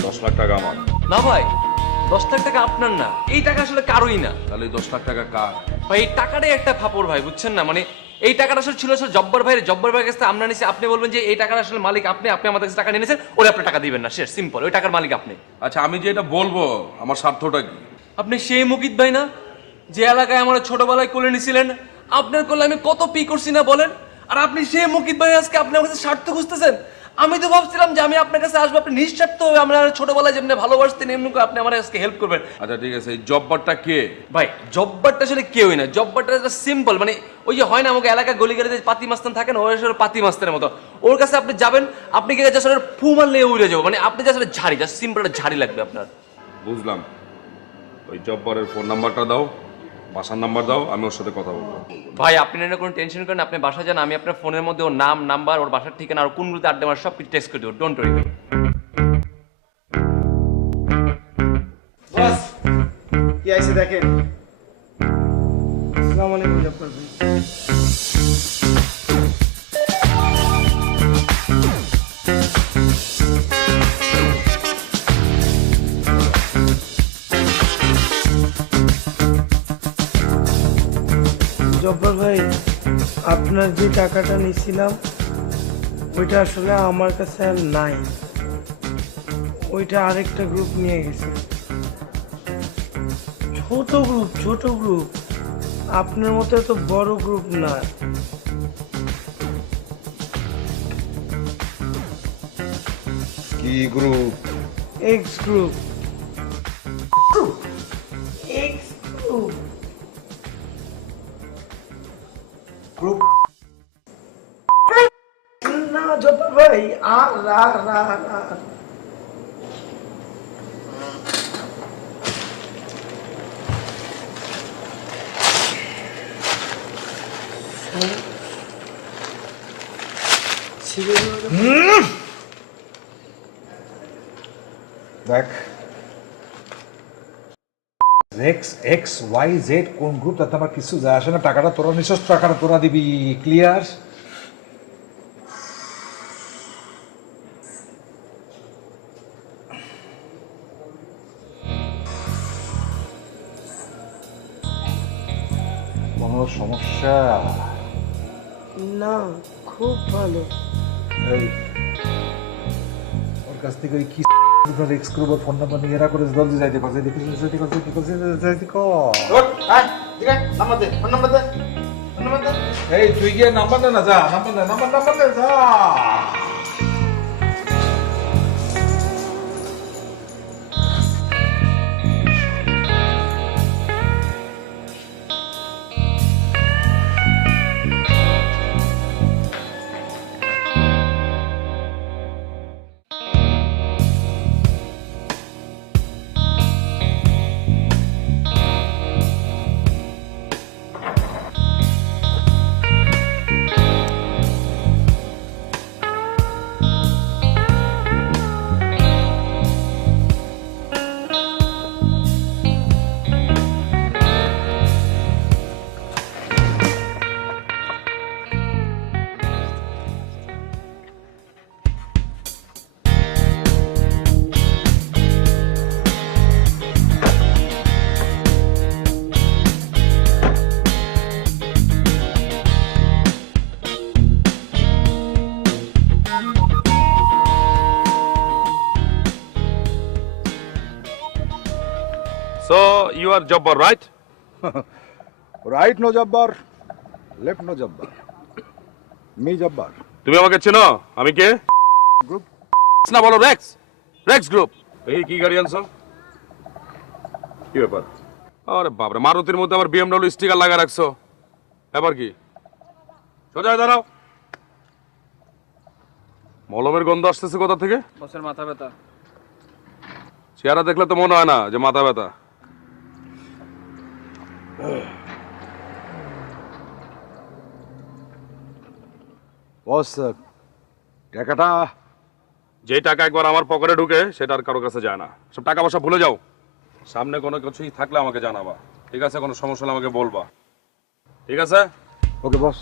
10 লাখ টাকা আমার। না ভাই, 10 লাখ টাকা আপনার না, এই টাকা আসলে কারোই না। তাহলে 10 লাখ টাকা কার? ভাই এই টাকাটাই একটা ফাপড় ভাই, বুঝছেন না? মানে এই টাকাটা আসলে ছিল আসলে জব্বার ভাইয়ের কাছে আমরা নিছি। আপনি বলবেন যে এই টাকার আসলে মালিক আপনি আমাদের কাছে টাকা নিয়ে নিয়েছেন, ওরে আপনি টাকা দিবেন না, শেষ, সিম্পল। ওই টাকার মালিক আপনি। আচ্ছা, আমি যে এটা বলবো আমার স্বার্থটা কি? আপনি সেই মুকিত ভাই না, যে এলাকায় আমার ছোটবেলায় কোলে নিছিলেন? আপনার কোলে আমি কত পি করছি না বলেন? আর আপনি সেই মুকিত ভাই আজকে আপনি আমার কাছে স্বার্থ খুঁজতেছেন? আমি তো ভাবছিলাম যে আমি আপনার কাছে আসবো, আপনি নিঃস্বার্থ হবে, আমরা ছোটবেলায় যেমনি ভালোবাসতেন এমনি করে আপনি আমার আজকে হেল্প করবেন। আচ্ছা ঠিক আছে, এই জব্বারটা কে? ভাই জব্বারটা আসলে কেউই না, জব্বারটা সিম্পল, মানে ওই যে হয় না আমাকে এলাকায় গলি গলিতে পাতি মাস্তান থাকেন, ওই আসলে পাতি মাস্তানের মতো। ওর কাছে আপনি যাবেন, আপনি গিয়ে জাস্ট ফু মারলে উড়ে যাবো, মানে আপনি জাস্ট ঝাড়ি, জাস্ট সিম্পল একটা ঝাড়ি লাগবে আপনার। বুঝলাম। ওই জব্বারের ফোন নাম্বারটা দাও, বাসার নাম্বার দাও, আমি ওর সাথে কথা বলবো। ভাই আপনি না কোনো টেনশন করেন, আপনি বাসা যান, আমি আপনার ফোনের মধ্যে ওর নাম, নাম্বার, ওর বাসার ঠিকানা আর কোনগুলোতে আড্ডা মার সব কিছু টেক্সট করে দেবো, ডোন্ট ওয়ারি। বস কি আইছে দেখেন। আসসালামু আলাইকুম জব্বার ভাই। জব্বার ভাই, আপনার যে টাকাটা নিয়েছিলাম ওইটা আসলে আমার কাছে আর নাই, ওইটা আরেকটা গ্রুপ নিয়ে গেছে। ছোট গ্রুপ, আপনার মতো এত বড় গ্রুপ না। কি group? X group. X group group না জব্বার ভাই, আর দেখ, এক্স এক্স ওয়াই জেড কোন গ্রুপ তাতে আমার কিছু যায় আসে না। টাকাটা তোরা নিশ্চয়, টাকাটা তোরা দিবি, ক্লিয়ার? কোনো সমস্যা? না, খুব ভালো। এই ওর কাছ থেকে ওই কি এক্স গ্রুপ ফোন নাম্বার নিয়ে এরা করে জলদি যাইতে পারছে, দেখি এই তুই গিয়ে নাম্বার দে না, যা নাম্বার দে যা। you are Jabbar, right? Right no Jabbar, left no Jabbar, me Jabbar. তুমি আমাকে চেনো? আমি কে? গ্রুপ না বলো রেক্স, রেক্স গ্রুপ। এই কি গাড়ি আনছো? কি ব্যাপার? আরে বাপরে, মারুতির মধ্যে আমার BMW স্টিকার লাগা রাখছো, ব্যাপার কি? সোজা হয়ে দাঁড়াও। মলমের গন্ধ আসতেছে কোথা থেকে? বসের মাথা ব্যথা। চেহারা দেখলে তো মনে হয় না যে মাথা ব্যথা। বস, টাকাটা যে টাকা একবার আমার পকেটে ঢুকে সেটা আর কারো কাছে যায় না। সব টাকা পয়সা ভুলে যাও। সামনে কোনো কিছুই থাকলে আমাকে জানাবা, ঠিক আছে? কোনো সমস্যা হলে আমাকে বলবা, ঠিক আছে? ওকে বস।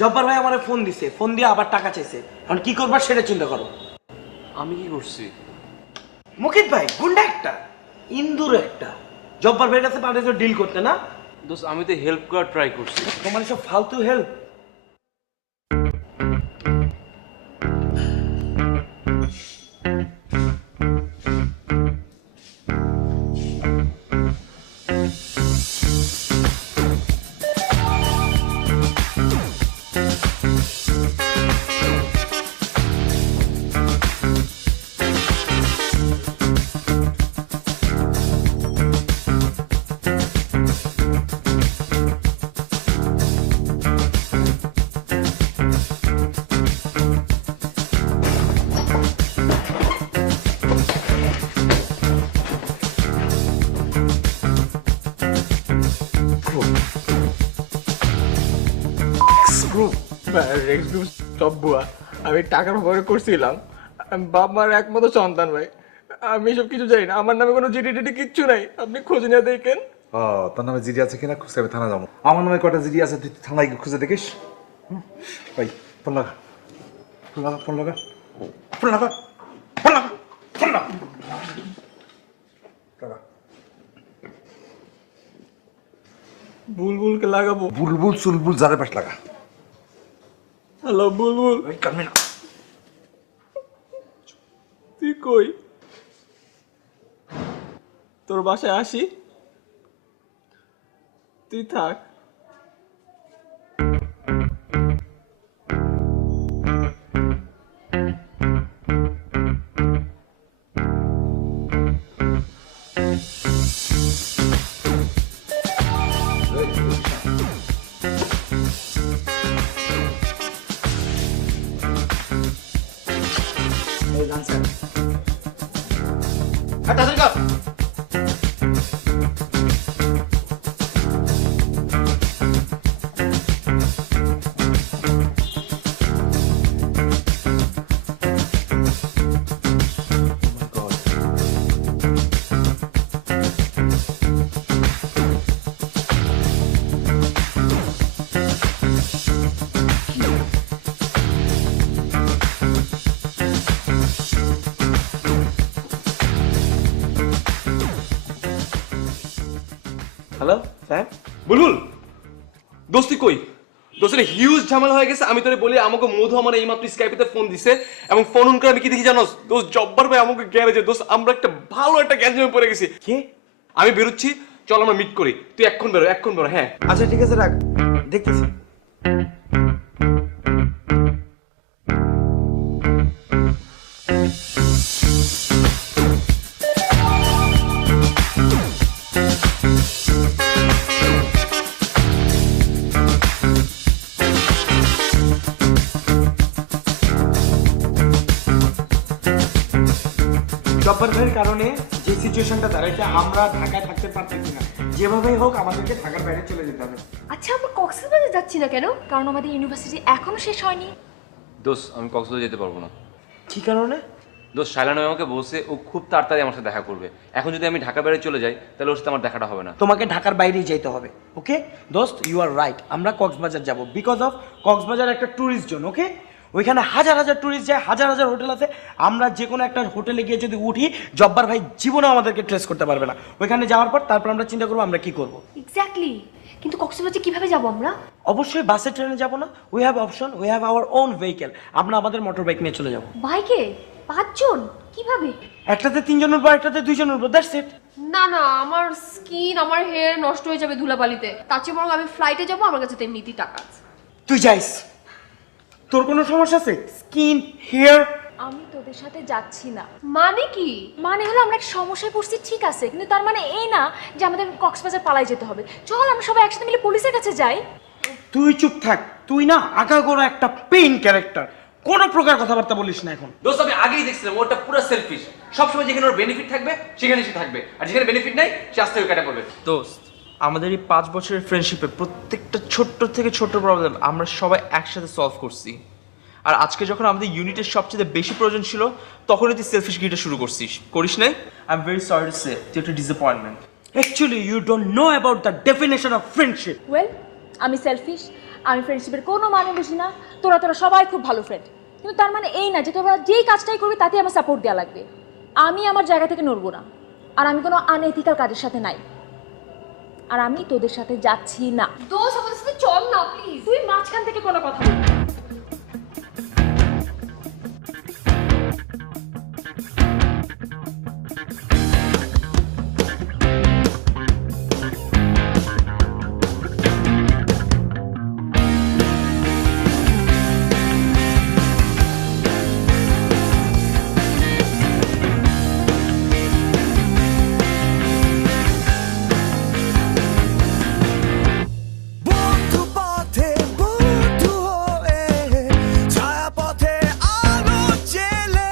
জব্বার ভাই আমার ফোন দিছে, ফোন দিয়ে আবার টাকা চাইছে। এখন কি করবা সেটা চিন্তা করো। আমি কি করছি? মুকিত ভাই গুন্ডা একটা, ইন্দুর একটা। জব্বার ভাইয়ের কাছে পাঠিয়েছো ডিল করতে না? দোস্ত আমি তো হেল্প করার ট্রাই করছি। তোমার সব ফালতু হেল্প। রেক্স গ্রুপ সব বুয়া। আমি টাকার ব্যবহার করছিলাম। আমি বাপ মার একমাত্র সন্তান ভাই। আমি এসব কিছু জানি না। আমার নামে কোনো জিডি টিডি কিচ্ছু নাই। আপনি খোঁজ নিয়ে দেখেন। তোর নামে জিডি আছে কিনা খুঁজতে আমি থানা যাবো। আমার নামে কটা জিডি আছে তুই থানায় গিয়ে খুঁজে দেখিস। ভাই ফোন লাগা, ফোন লাগা, ফোন লাগা, ফোন লাগা, ফোন লাগা, ফোন লাগা, লাগা। বুলবুলকে লাগাবো। বুলবুল সুলবুল যারে পাশ লাগা। হ্যালো বুলবুল, কাটবি না। তুই কই? তোর বাসায় আসি? তুই থাক। Hello sir. বুলবুল দোস্তি কই? দোস্তের হিউজ ঝামেলা হয়ে গেছে। আমি তোরে বলি আমাকে মধু আমার এইমাত্র স্কাইপেতে ফোন দিছে এবং ফোন অন করে আমি কি দেখি জানোস? দোস্ত জব্বার ভাই আমাকে গ্যারেজে। দোস্ত আমরা একটা ভালো একটা গ্যাঞ্জামে পড়ে গেছি। কে? আমি বেরোচ্ছি, চল আমরা মিট করি। তুই এক্ষণ বেরো, এক্ষণ বেরো। হ্যাঁ আচ্ছা ঠিক আছে, রাখ, দেখতেছি। জব্বার ভাইয়ের কারণে যে সিচুয়েশনটা দাঁড়াইছে, আমরা ঢাকায় থাকতে পারতেছি না। যেভাবেই হোক আমাদেরকে ঢাকার বাইরে চলে যেতে হবে। আচ্ছা আমরা কক্সবাজার যাচ্ছি না কেন? কারণ আমাদের ইউনিভার্সিটি এখনো শেষ হয়নি। দোস্ত আমি কক্সবাজার যেতে পারবো না। কি কারণে? দোস্ত শাইলান আমাকে বলছে ও খুব তাড়াতাড়ি আমার সাথে দেখা করবে। এখন যদি আমি ঢাকা বাইরে চলে যাই তাহলে ওর সাথে আমার দেখাটা হবে না। তোমাকে ঢাকার বাইরেই যেতে হবে, ওকে দোস্ত? ইউ আর রাইট, আমরা কক্সবাজার যাব বিকজ অফ কক্সবাজার একটা ট্যুরিস্ট জোন, ওকে? ওইখানে হাজার হাজার ট্যুরিস্ট যায়, হাজার হাজার হোটেল আছে। আমরা যে কোনো একটা হোটেলে গিয়ে যদি উঠি, জব্বার ভাই জীবনে আমাদেরকে ট্রেস করতে পারবে না। ওইখানে যাওয়ার পর তারপর আমরা চিন্তা করবো আমরা কি করব। এক্স্যাক্টলি, কিন্তু কক্সবাজার কিভাবে যাব আমরা? অবশ্যই বাসে ট্রেনে যাব না, we have option, we have our own vehicle. আমরা আমাদের মোটর বাইক নিয়ে চলে যাব। বাইকে 5 জন কিভাবে? একটাতে 3 জন উঠবো, একটাতে 2 জন উঠবো, দ্যাটস ইট। না না, আমার স্কিন, আমার হেয়ার নষ্ট হয়ে যাবে ধুলাবালিতে। তার চেয়ে বরং আমি ফ্লাইটে যাবো, আমার কাছে তো এমনিতেই টাকা আছে। তুই যাইস, তোর কোনো সমস্যা আছে? Skin, hair? আমি তোদের সাথে যাচ্ছি না। মানে কি? মানে হলো আমরা একটা সমস্যায় পড়ছি, ঠিক আছে, কিন্তু তার মানে এই না যে আমাদের কক্সবাজার পালাই যেতে হবে। চল আমরা সবাই একসাথে মিলে পুলিশের কাছে যাই। তুই চুপ থাক, তুই না আগাগোড়া একটা পেইন ক্যারেক্টার, কোনো প্রকার কথাবার্তা বলিস না এখন। দোস্ত আমি আগেই দেখছিলাম ওটা পুরো সেলফিশ। সবসময় যেখানে ওর বেনিফিট থাকবে সেখানে সে থাকবে, আর যেখানে বেনিফিট নাই সে আস্তে করে কাটা পড়বে। দোস্ত, আমাদের এই 5 বছরের ফ্রেন্ডশিপে প্রত্যেকটা ছোট্ট থেকে ছোট্ট প্রবলেম আমরা সবাই একসাথে সলভ করছি। আর আজকে যখন আমাদের ইউনিটের সবচেয়ে বেশি প্রয়োজন ছিল, তখনই তুই সেলফিশ গিরিটা শুরু করছিস, করিস নাই? I am very sorry to say, তুই একটা disappointment. Actually you don't know about the definition of friendship. Well, আমি সেলফিশ, আমি ফ্রেন্ডশিপের কোনো মানে বুঝি না। তোরা সবাই খুব ভালো ফ্রেন্ড, কিন্তু তার মানে এই না যে তোরা যেই কাজটাই করবি তাতে আমার সাপোর্ট দেওয়া লাগবে। আমি আমার জায়গা থেকে নড়বো না, আর আমি কোনো আনএথিক্যাল কাজের সাথে নাই, আর আমি তোদের সাথে যাচ্ছি না। দোস্ত আমাদের সাথে চল না প্লিজ। তুই মাঝখান থেকে কোনো কথা বলবি না। বন্ধু পথে বন্ধু হয়ে ছায়াপথে আলো জেলে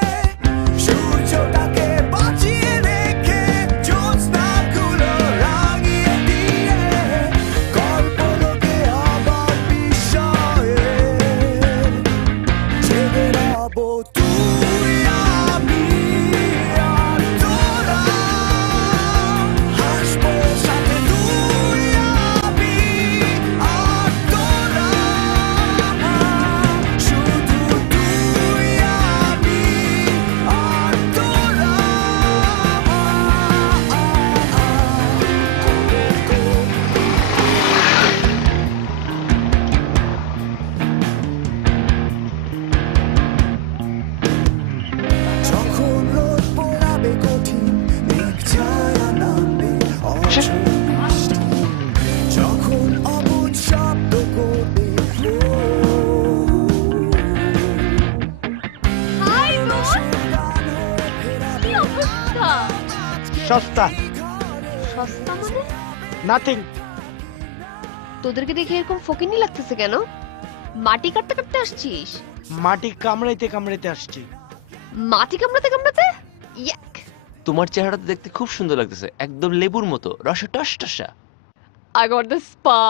সূর্যটাকে বাঁচিয়ে রেখে জ্যোৎস্নাগুলো রাঙিয়ে দিয়ে কল্পলোকে আবার বিস্ময়ে জেগে রব তুই আমি আর তোরা হাসবো সাথে তুই আমি আর তোরা শুধু তুই আমি আর তোরা যখন রোদ পোড়াবে কঠিন মেঘ ছায়া নামবে অঝোর বৃষ্টি, যখন অবুঝ শব্দ করবে হাই কি অবস্থা? সস্তা, সস্তা মানে? নাথিং। তোদেরকে দেখে এরকম ফকিনি লাগতেছে কেন? মাটি কাটতে কাটতে আসছিস? মাটি কামড়াইতে কামড়াইতে আসছি। মাটি কামড়াতে কামড়াতে? ইয়াক! তোমার চেহারাটা দেখতে খুব সুন্দর লাগতেছে, একদম লেবুর মতো, রসে টসটসা। I got the spa.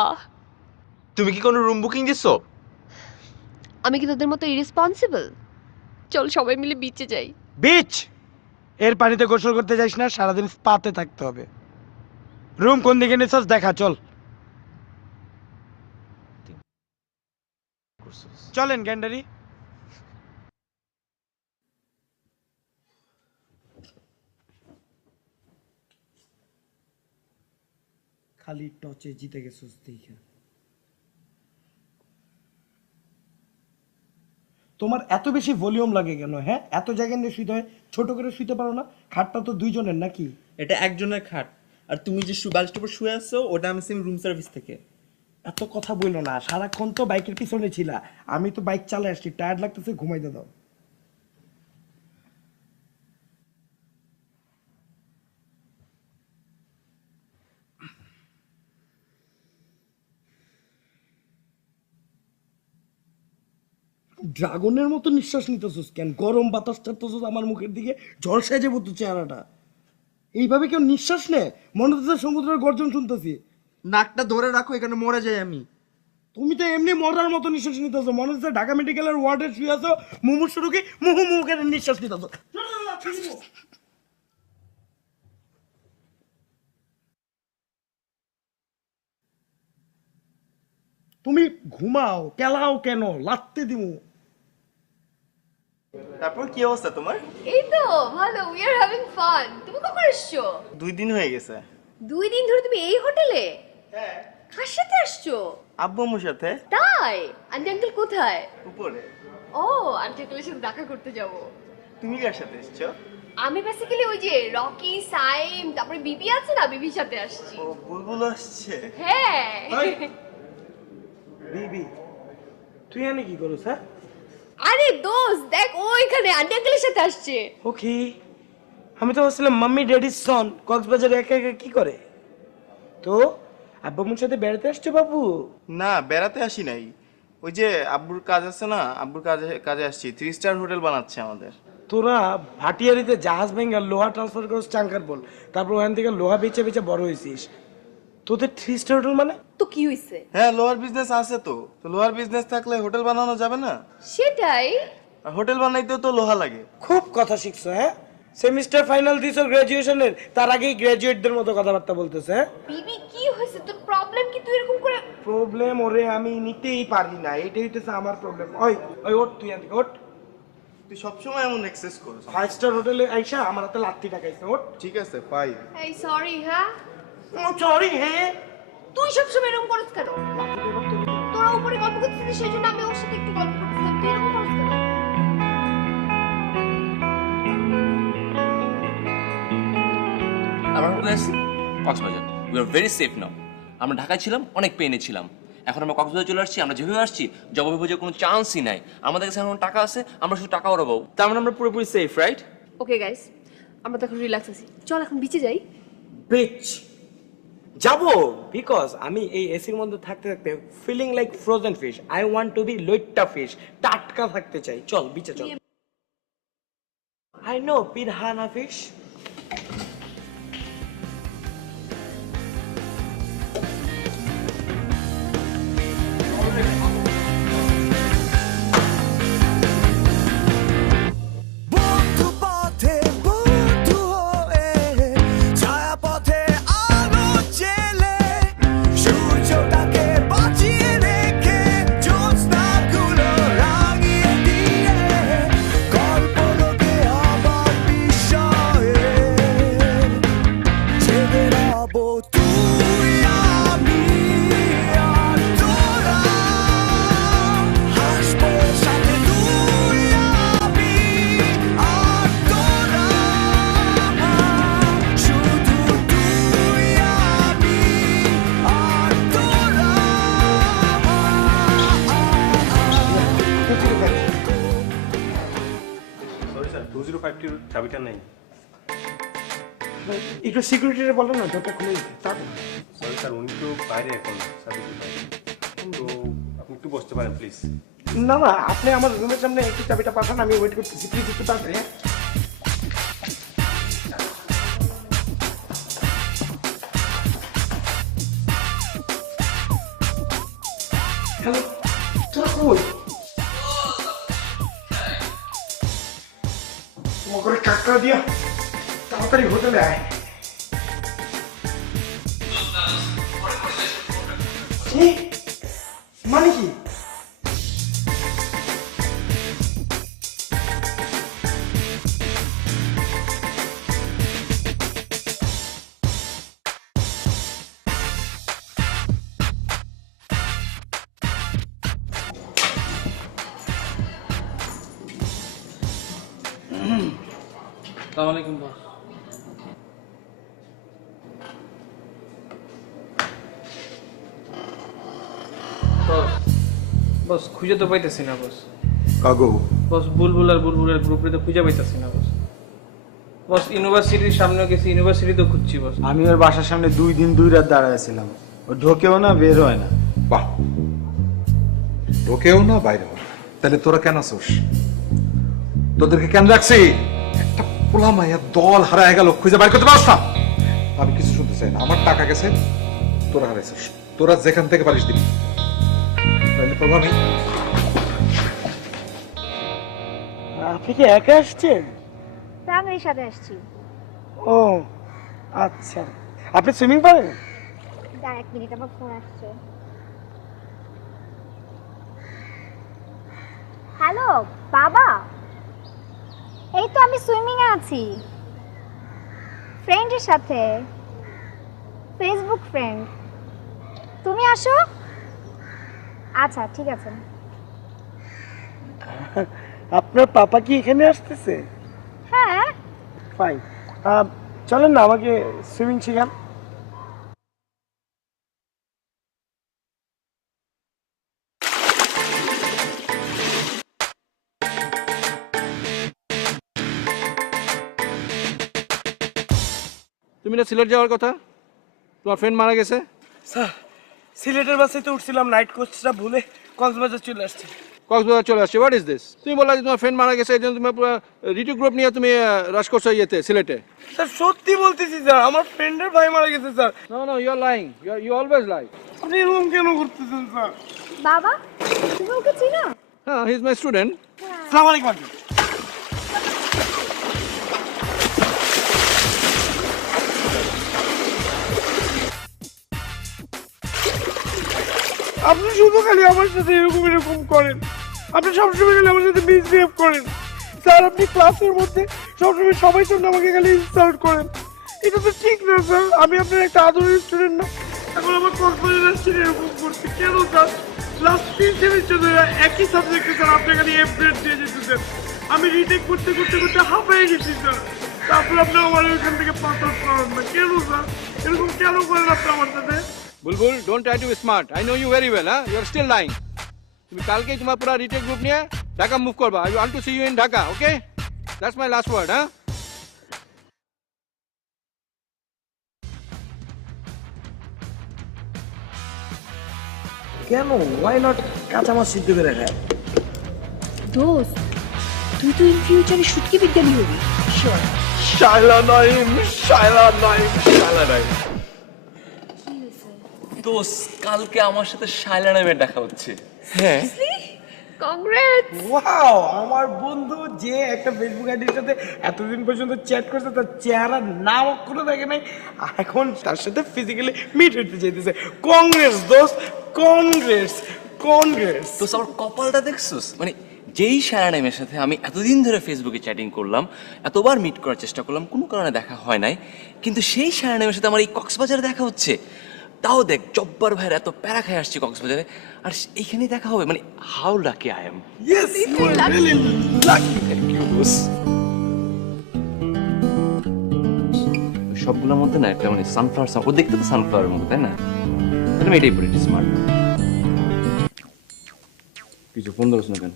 তুমি কি কোনো রুম বুকিং দিছো? আমি কি তোদের মতো ইরেসপন্সিবল? চল সবাই মিলে বিচে যাই। বিচ? এর পানিতে গোসল করতে যাইস না, সারাদিন স্পাতে থাকতে হবে। রুম কোন দিকে নিছস দেখা, চল চলেন গ্যান্ডারি। খালি টচে জিতে গেছিস দেখা। তোমার এত বেশি ভলিউম লাগে কেন? হ্যাঁ, এত জায়গা নিয়ে শুইতে হয়, ছোট করে শুইতে পারো না? খাটটা তো 2 জনের নাকি? এটা একজনের খাট, আর তুমি যে বালিশটার উপর শুয়ে আছো ওটা আমি সেম রুম সার্ভিস থেকে। এত কথা বললো না, সারাক্ষণ তো বাইকের পিছনে ছিলা। আমি তো বাইক চালায় আসছি, টায়ার্ড লাগতেছে, ঘুমাইতে দাও। ড্রাগনের মতো নিঃশ্বাস নিতেছিস কেন? গরম বাতাস ছাড়তেছিস আমার মুখের দিকে, ঝলসায় যাবো তো চেহারাটা। এইভাবে কেউ নিঃশ্বাস নেয়? মনে হচ্ছে সমুদ্রের গর্জন শুনতেছি। নাকটা ধরে রাখো, এখানে মরে যাই আমি। তুমি তো এমনি মরার মতো নিঃশ্বাস নিতেছো, মনে হচ্ছে ঢাকা মেডিকেলের ওয়ার্ডে শুয়ে আছো, মুমূর্ষু রোগী মুহু মুহু করে নিঃশ্বাস নিতেছো। তুমি ঘুমাও, কেলাও কেন? লাত্তে দিমু। তারপর কি অবস্থা তোমার? এই তো ভালো, উই আর হ্যাভিং ফান। তুমি কখন এসছো? 2 দিন হয়ে গেছে। 2 দিন ধরে তুমি এই হোটেলে? হ্যাঁ। কার সাথে আসছো? আব্বু আম্মুর সাথে। তাই? আন্টি আঙ্কেল কোথায়? উপরে। ও, আন্টি আঙ্কেলের সাথে দেখা করতে যাব। তুমি কার সাথে এসছো? আমি বেসিক্যালি ওই যে রকি, সাইম, তারপরে বিবি আছে না, বিবির সাথে আসছি। ও বুলবুল আসছে। হ্যাঁ। বিবি, তুই এনে কি করছ? হ্যাঁ, আরে দোস্ত দেখ, ও এখানে আন্টি আঙ্কেলের সাথে আসছে। ওকে। আমি তো ভাবছিলাম মাম্মি ড্যাডির সন কক্সবাজারে একা একা কি করে। তো আব্বু আম্মুর সাথে বেড়াতে আসছো বাবু? না, বেড়াতে আসি নাই। ওই যে আব্বুর কাজ আছে না, আব্বুর কাজে আসছি। 3 স্টার হোটেল বানাচ্ছে আমাদের। তোরা ভাটিয়ারিতে জাহাজ ভেঙে লোহা ট্রান্সফার করছিস চাঙ্কার বল, তারপর ওখান থেকে লোহা বেচে বেচে বড় হয়েছিস। তোদের 3 স্টার হোটেল মানে? তো কি হইছে? হ্যাঁ, লোহার বিজনেস আছে তো। তো লোহার বিজনেস থাকলে হোটেল বানানো যাবে না? সেটাই। আর হোটেল বানাইতেও তো লোহা লাগে। খুব কথা শিখছো। হ্যাঁ, সেমিস্টার ফাইনাল দিছো গ্রাজুয়েশনের, তার আগেই গ্রাজুয়েটদের মতো কথাবার্তা বলতেছে। হ্যাঁ, বিবি কি হয়েছে? তোর প্রবলেম কি? তুই এরকম করে প্রবলেম ওরে আমি নিতেই পারি না, এটাই হইতেছে আমার প্রবলেম। ওই ওই ওঠ, তুই এদিকে ওঠ। তুই সবসময় এমন এক্সেস করছ। 5 স্টার হোটেলে আইসা আমার হাতে লাত্তি টাকাইছে। ওঠ। ঠিক আছে, 5। এই সরি। হ্যাঁ, ও সরি। হ্যাঁ, তুই সবসময় এরকম করছ কেন? তোরা উপরে গল্প করতেছিস, সেই জন্য আমি ওর সাথে একটু গল্প করতেছিলাম। তুই এরকম করছ কেন? আমরা কোথায় আসছি? Cox's Bazar. We are very safe now. আমরা ঢাকায় ছিলাম, অনেক পেনে ছিলাম। এখন আমরা কক্সবাজার চলে আসছি। আমরা যেভাবে আসছি জবাবে বোঝার কোনো চান্সই নাই। আমাদের কাছে এখন টাকা আছে, আমরা শুধু টাকা ওড়াবো। তার মানে আমরা পুরোপুরি সেফ, রাইট? ওকে গাইস, আমরা তো এখন রিল্যাক্স আছি। চল এখন বিচে যাই। বিচ যাবো, বিকজ আমি এই এসির মধ্যে থাকতে থাকতে feeling like frozen fish. I want to be loitta fish, টাটকা থাকতে চাই। চল বিচে চল। I know piranha fish. বন্ধু পথে বন্ধু হয়ে ছায়াপথে আলো জেলে সূর্যটাকে বাঁচিয়ে রেখে জ্যোৎস্নাগুলো রাঙিয়ে দিয়ে কল্পলোকে আবার বিস্ময়ে জেগে রব তুই আমি আর তোরা হাসবো সাথে তুই আমি আর তোরা শুধু তুই আমি আর তোরা সরি স্যার, 2052 চাবিটা নেই। একটু সিকিউরিটিরে বলো না, দরজা খুলে দিতে। তাড়াতাড়ি। সরি স্যার, উনি তো বাইরে এখন সার্ভিস বাইরে। তো আপনি একটু বসতে পারেন প্লিজ। না না, আপনি আমার রুমের সামনে একটু চাবিটা পাঠান, আমি ওয়েট করতেছি। প্লিজ একটু তাড়াতাড়ি। হ্যালো, তোরা কই? তোমার করে কাকড়া দিয়া তাড়াতাড়ি হোটেলে আয়। কি? মানে কি? আসসালামু আলাইকুম বস। বস খুঁজে তো পাইতেছি না বস। কাগো বস বুলবুলের গ্রুপে তো খুঁজে পাইতেছি না বস। বস ইউনিভার্সিটির সামনে গেছি, ইউনিভার্সিটি তো খুঁজছি বস। আমি ওর বাসার সামনে 2 দিন 2 রাত দাঁড়াইছিলাম। ও ঢোকেও না, বের হয় না। বাহ, ঢোকেও না বাইরেও না, তাহলে তোরা কেন আসোস? তোদেরকে কেন রাখছি? একটা পোলা মাইয়া দল হারায় গেল, খুঁজে বাইর করতে পারছ না? আমি কিছু শুনতে চাই না। আমার টাকা গেছে, তোরা হারাইছিস। তোরা যেখান থেকে পারিস দিবি। তাহলে প্রভাব নেই। আপনি কি একা আসছেন? ফ্যামিলির সাথে আসছি। ও আচ্ছা, আপনি সুইমিং পারেন? দাঁড়া 1 মিনিট, আমার ফোন আসছে। হ্যালো বাবা, এই তো আমি সুইমিং এ আছি ফ্রেন্ডের সাথে, ফেসবুক ফ্রেন্ড। তুমি আসো। আচ্ছা ঠিক আছে। আপনার পাপা কি এখানে আসতেছে? হ্যাঁ ফাইন, চলেন না আমাকে সুইমিং শেখান। তুমি না সিলেট যাওয়ার কথা, তোমার ফ্রেন্ড মারা গেছে। স্যার, সিলেটের বাসে তো উঠছিলাম, নাইট কোচটা ভুলে কক্সবাজার চলে আসছে। কক্সবাজার চলে আসছে। What is this? তুমি বললা যে তোমার ফ্রেন্ড মারা গেছে, এই জন্য তুমি পুরো রিটু গ্রুপ নিয়ে তুমি রাশ করছো ইয়েতে সিলেটে। স্যার সত্যি বলতেছি স্যার, আমার ফ্রেন্ডের ভাই মারা গেছে sir. No no, you are lying, you always lie. আপনি এরকম কেন করতেছেন স্যার? বাবা, তুমি ওকে চিনো? হ্যাঁ, হি ইজ মাই স্টুডেন্ট। আসসালামু আলাইকুম আন্টি। আপনি শুধু খালি আমার সাথে এরকম করেন, আপনি সবসময় খালি আমার সাথে মিসবিহেভ করেন। স্যার আপনি ক্লাসের মধ্যে সবসময় সবাই সামনে আমাকে খালি ইনসাল্ট করেন, এটা তো ঠিক না স্যার। আমি আপনার একটা আদরের স্টুডেন্ট না, এখন আমার কক্সবাজার আসছেন এরকম করতে কেন স্যার? লাস্ট 3 সেমিস্টার ধরে একই সাবজেক্টে স্যার আপনি খালি এফ গ্রেড দিয়ে যেতেছেন। আমি রিটেক করতে করতে করতে হাঁপায়ে গেছি স্যার। তারপর আপনি আমার ওইখান থেকে পাস আউট করেন না কেন স্যার? এরকম কেন করেন আপনি আমার সাথে? Bulbul, don't try to be smart, I know you very well. হ্যাঁ, ইউ আর স্টিল লাইং। তুমি কালকেই তোমার পুরো রিটেক গ্রুপ নিয়ে ঢাকা মুভ করবা। I want to see you in Dhaka, okay? That's my last word. হ্যাঁ, কেন? ওয়াই নট কাঁচা মাছ সিদ্ধ করে খায়? দোস্ত, তুই তো ইন ফিউচারে শুটকি বিজ্ঞানী হবি। শিওর। শায়লা নাইম, শায়লা নাইম, শায়লা নাইম। দোষ, কালকে আমার সাথে শায়লা নামের দেখা হচ্ছে। হ্যাঁ, কংগ্রেটস। ওয়াও, আমার বন্ধু যে একটা ফেসবুক আইডির সাথে এতদিন পর্যন্ত চ্যাট করছে, তার চেহারা নাম অক্ষর দেখে নাই, এখন তার সাথে ফিজিক্যালি মিট হতে চাইতেছে। কংগ্রেস দোস্ত, কংগ্রেস, কংগ্রেস। তো আমার কপালটা দেখছিস, মানে যেই শায়লা নামের সাথে আমি এতদিন ধরে ফেসবুকে চ্যাটিং করলাম, এতবার মিট করার চেষ্টা করলাম, কোনো কারণে দেখা হয় নাই, কিন্তু সেই শায়লা নামের সাথে আমার এই কক্সবাজারে দেখা হচ্ছে। তাও দেখ, জব্বার ভাইয়ের এত প্যারা খাই আসছি কক্সবাজারে, আর এইখানেই দেখা হবে, মানে how lucky I am. Yes, you are really lucky. Thank you boss. সবগুলোর মধ্যে না একটা মানে সানফ্লাওয়ার, ও দেখতে তো সানফ্লাওয়ারের মতো, তাই না? তাহলে আমি এটাই পড়ি, স্মার্ট। কিছু ফোন ধরছ না কেন?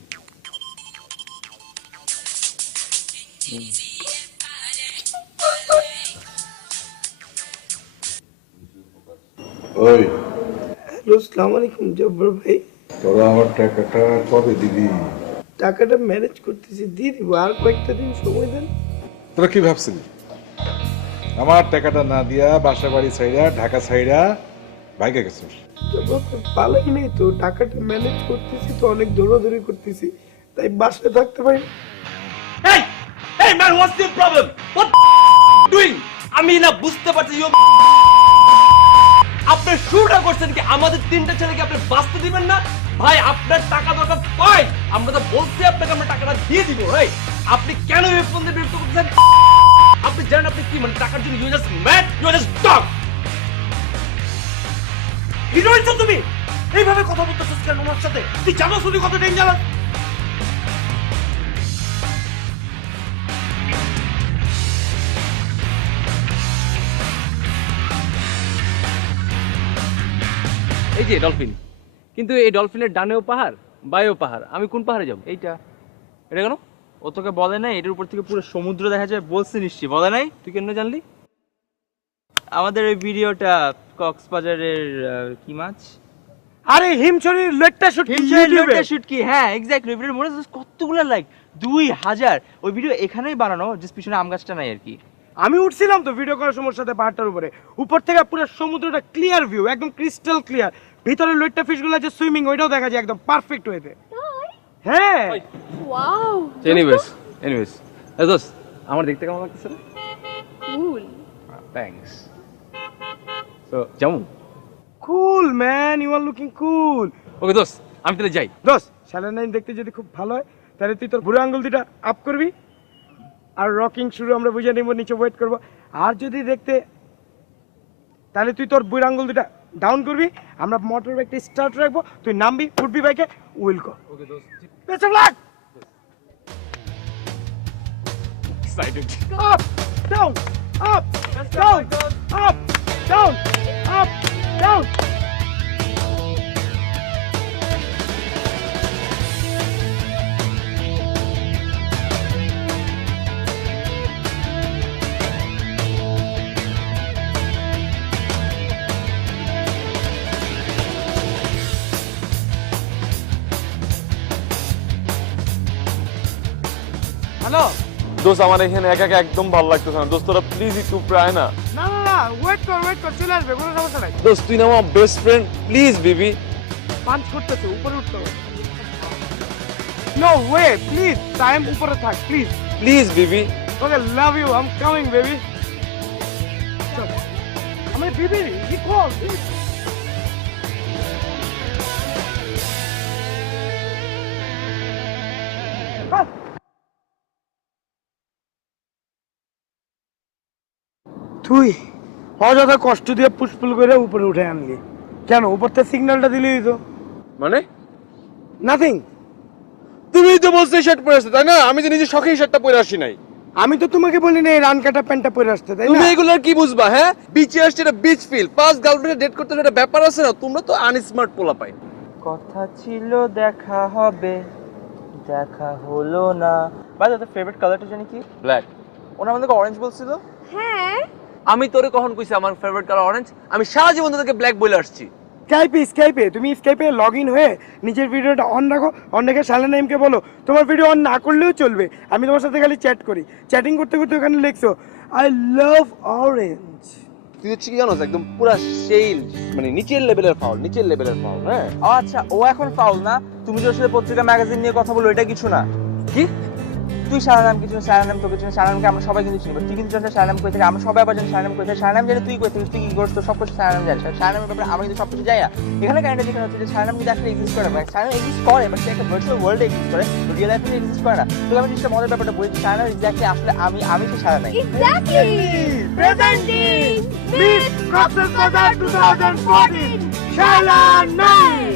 ওই, হ্যালো, আসসালামু আলাইকুম জব্বার ভাই। তোরা আমার টাকাটা কবে দিবি? টাকাটা ম্যানেজ করতেছি, দিয়ে দিব, আর কয়েকটা দিন সময় দেন। তোরা কি ভাবছিলি আমার টাকাটা না দিয়া বাসা বাড়ি ছাইড়া ঢাকা ছাইড়া ভাইকে গেছিস? জব্বার ভাই পালাই নেই তো, টাকাটা ম্যানেজ করতেছি তো, অনেক দৌড়াদৌড়ি করতেছি, তাই বাসায় থাকতে পারি। Hey! Hey man, what's your problem? What doing? আমি না বুঝতে পারছি আপনি শুরুটা করছেন কি আমাদের 3টা ছেলেকে আপনি বাঁচতে দিবেন না? ভাই আপনার টাকা দরকার, ফাইন, আমরা তো বলছি আপনাকে আমরা টাকাটা দিয়ে দিব। ভাই আপনি কেন এই ফোন দিয়ে বিরক্ত করছেন? আপনি জানেন আপনি কি মানে টাকার জন্য you just mad, you just dog. কি রয়েছে তুমি এইভাবে কথা বলতেছিস কেন আমার সাথে? তুই জানো শুধু কত ডেঞ্জারাস? এই যে ডলফিন, কিন্তু এই ডলফিনের ডানেও পাহাড়, বায়েও পাহাড়, আমি কোন পাহাড়ে যাব? এইটা এটা কেন? ও তোকে বলে নাই এটার উপর থেকে পুরো সমুদ্র দেখা যায়? বলছি নিশ্চয়ই, বলে নাই? তুই কেন জানলি? আমাদের এই ভিডিওটা কক্সবাজারের কি মাছ, আরে হিমছড়ির লেটটা শুট, লোটা শুট কি? হ্যাঁ এক্স্যাক্টলি, ভিডিওর মনে আছে কতগুলো লাইক, 2000। ওই ভিডিও এখানেই বানানো, জাস্ট পিছনে আম গাছটা নাই আর কি। আমি উঠছিলাম তো ভিডিও করার সময় সাথে পাহাড়টার উপরে, উপর থেকে পুরো সমুদ্রটা ক্লিয়ার ভিউ, একদম ক্রিস্টাল ক্লিয়ার, ভিতরে লইট্টা ফিশগুলো যে সুইমিং ওইটাও দেখা যায় একদম পারফেক্ট ওয়েতে। হ্যাঁ ওয়াও। এনিওয়েজ দোস্ত, আমার দেখতে কেমন লাগতেছে? কুল। থ্যাঙ্কস। তো যেমন কুল ম্যান, ইউ আর লুকিং কুল। ওকে দোস্ত, আমি তাহলে যাই। দোস্ত, শালের নাইন দেখতে যদি খুব ভালো হয় তাহলে তুই তোর বুড়ো আঙ্গুল দুটা আপ করবি, আর রকিং শুরু আমরা বুঝে নিব, নিচে ওয়েট করবো। আর যদি দেখতে তাহলে তুই তোর বুড়ো আঙ্গুল দুটা ডাউন করবি, আমরা মোটর বাইকটা স্টার্ট রাখবো, তুই নামবি, উঠবি বাইকে, উইল গো। ওকে দোস্ত। Best of luck. Excited. Up, down, up, down, up, down, up, down. Hello. দোস্ত আমার এখানে একা একা একদম ভালো লাগতেছে না, দোস্ত তোরা প্লিজ একটু প্রায় না। না না না, ওয়েট কর, চলে আসবে, কোনো সমস্যা নাই। দোস্ত তুই না আমার best friend, please baby. Punch করতেছে, উপরে উঠতে হবে। নো ওয়ে, প্লিজ টাইম উপরে থাক, please please baby. Okay, love you, I am coming baby. আমি বেবি, হি কল। তুই অযথা কষ্ট দিয়ে পুষ্পুল করে উপরে উঠে আনলি কেন? উপর থেকে সিগন্যালটা দিলেই তো। মানে নাথিং। তুমিই তো বলছো এই শার্ট পরে আসতে, তাই না? আমি তো নিজে শখে এই শার্টটা পরে আসি নাই। আমি তো তোমাকে বলি না এই রান কাটা প্যান্টটা পরে আসতে, তাই তুমি না? এগুলো কি বুঝবা? হ্যাঁ, বিচে আসছে, এটা বিচ ফিল, পাঁচ গার্লফ্রেন্ডে ডেট করতে একটা ব্যাপার আছে না? তোমরা তো আনস্মার্ট পোলা পাই। কথা ছিল দেখা হবে, দেখা হলো না। ভাই তোর ফেভারিট কালারটা জানি কি? ব্ল্যাক। ওনা আমাদেরকে অরেঞ্জ বলছিল। হ্যাঁ, আমি তোরে কখন কইছি আমার ফেভারিট কালার অরেঞ্জ? আমি সারা জীবন তোকে ব্ল্যাক বলে আসছি। স্কাইপে তুমি স্কাইপে লগ ইন হয়ে নিজের ভিডিওটা অন রাখো, অন রেখে শালের নাইমকে বলো তোমার ভিডিও অন না করলেও চলবে, আমি তোমার সাথে খালি চ্যাট করি। চ্যাটিং করতে করতে ওখানে লিখছো আই লাভ অরেঞ্জ। তুই হচ্ছে কি জানোস, একদম পুরা সেইল, মানে নিচের লেভেলের ফাউল, নিচের লেভেলের ফাউল। হ্যাঁ আচ্ছা, ও এখন ফাউল না, তুমি যে ওর সাথে পত্রিকা ম্যাগাজিন নিয়ে কথা বলো এটা কিছু না। কি তুই সারানাম কিছু, সারানাম তোকে চিনি, সারানামকে আমরা সবাই কিন্তু চিনি, তুই কিন্তু জানিস সারানাম কই থেকে, আমরা সবাই আবার জানি সারানাম কই থেকে। সারানাম জানি তুই কই থেকে, তুই কি করছিস, সব কিছু সারানাম জানিস। সারানামের ব্যাপারে আমরা কিন্তু সবকিছু জানি না। এখানে কাহিনীটা যেখানে হচ্ছে যে সারানাম কিন্তু আসলে এক্সিস্ট করে না, সারানাম এক্সিস্ট করে বাট সে একটা ভার্চুয়াল ওয়ার্ল্ডে এক্সিস্ট করে, রিয়েল লাইফে এক্সিস্ট করে না। তো আমি জিনিসটা মজার ব্যাপারটা বলি, সারানাম এক্স্যাক্টলি আসলে আমি সেই সারানাম। এক্স্যাক্টলি প্রেজেন্টিং মিস কক্সবাজার 2014 শালার Naim.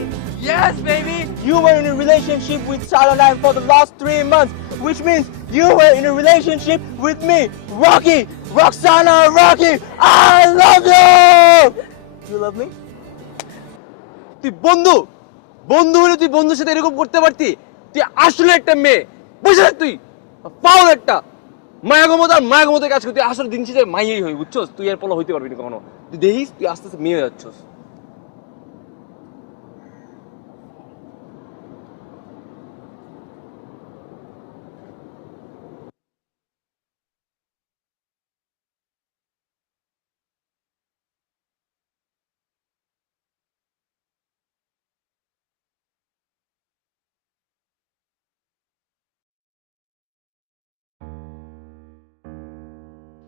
Yes, baby! You were in a relationship with Salanam for the last 3 months, which means you were in a relationship with me, Rocky! Roxana, Rocky! I love you! You love me? তুই বন্ধু, বন্ধু হলে তুই বন্ধুর সাথে এরকম করতে পারতি? তুই আসলে একটা মেয়ে, বুঝে রাখ, তুই পাওয়ার একটা মায়া গমতার কাজ করতে আসলে দিন শেষে মাইয়াই হই, বুঝছস? তুই এর পলা হইতে পারবি না কখনো। তুই দেখিস তুই আস্তে আস্তে মেয়ে হয়ে যাচ্ছস।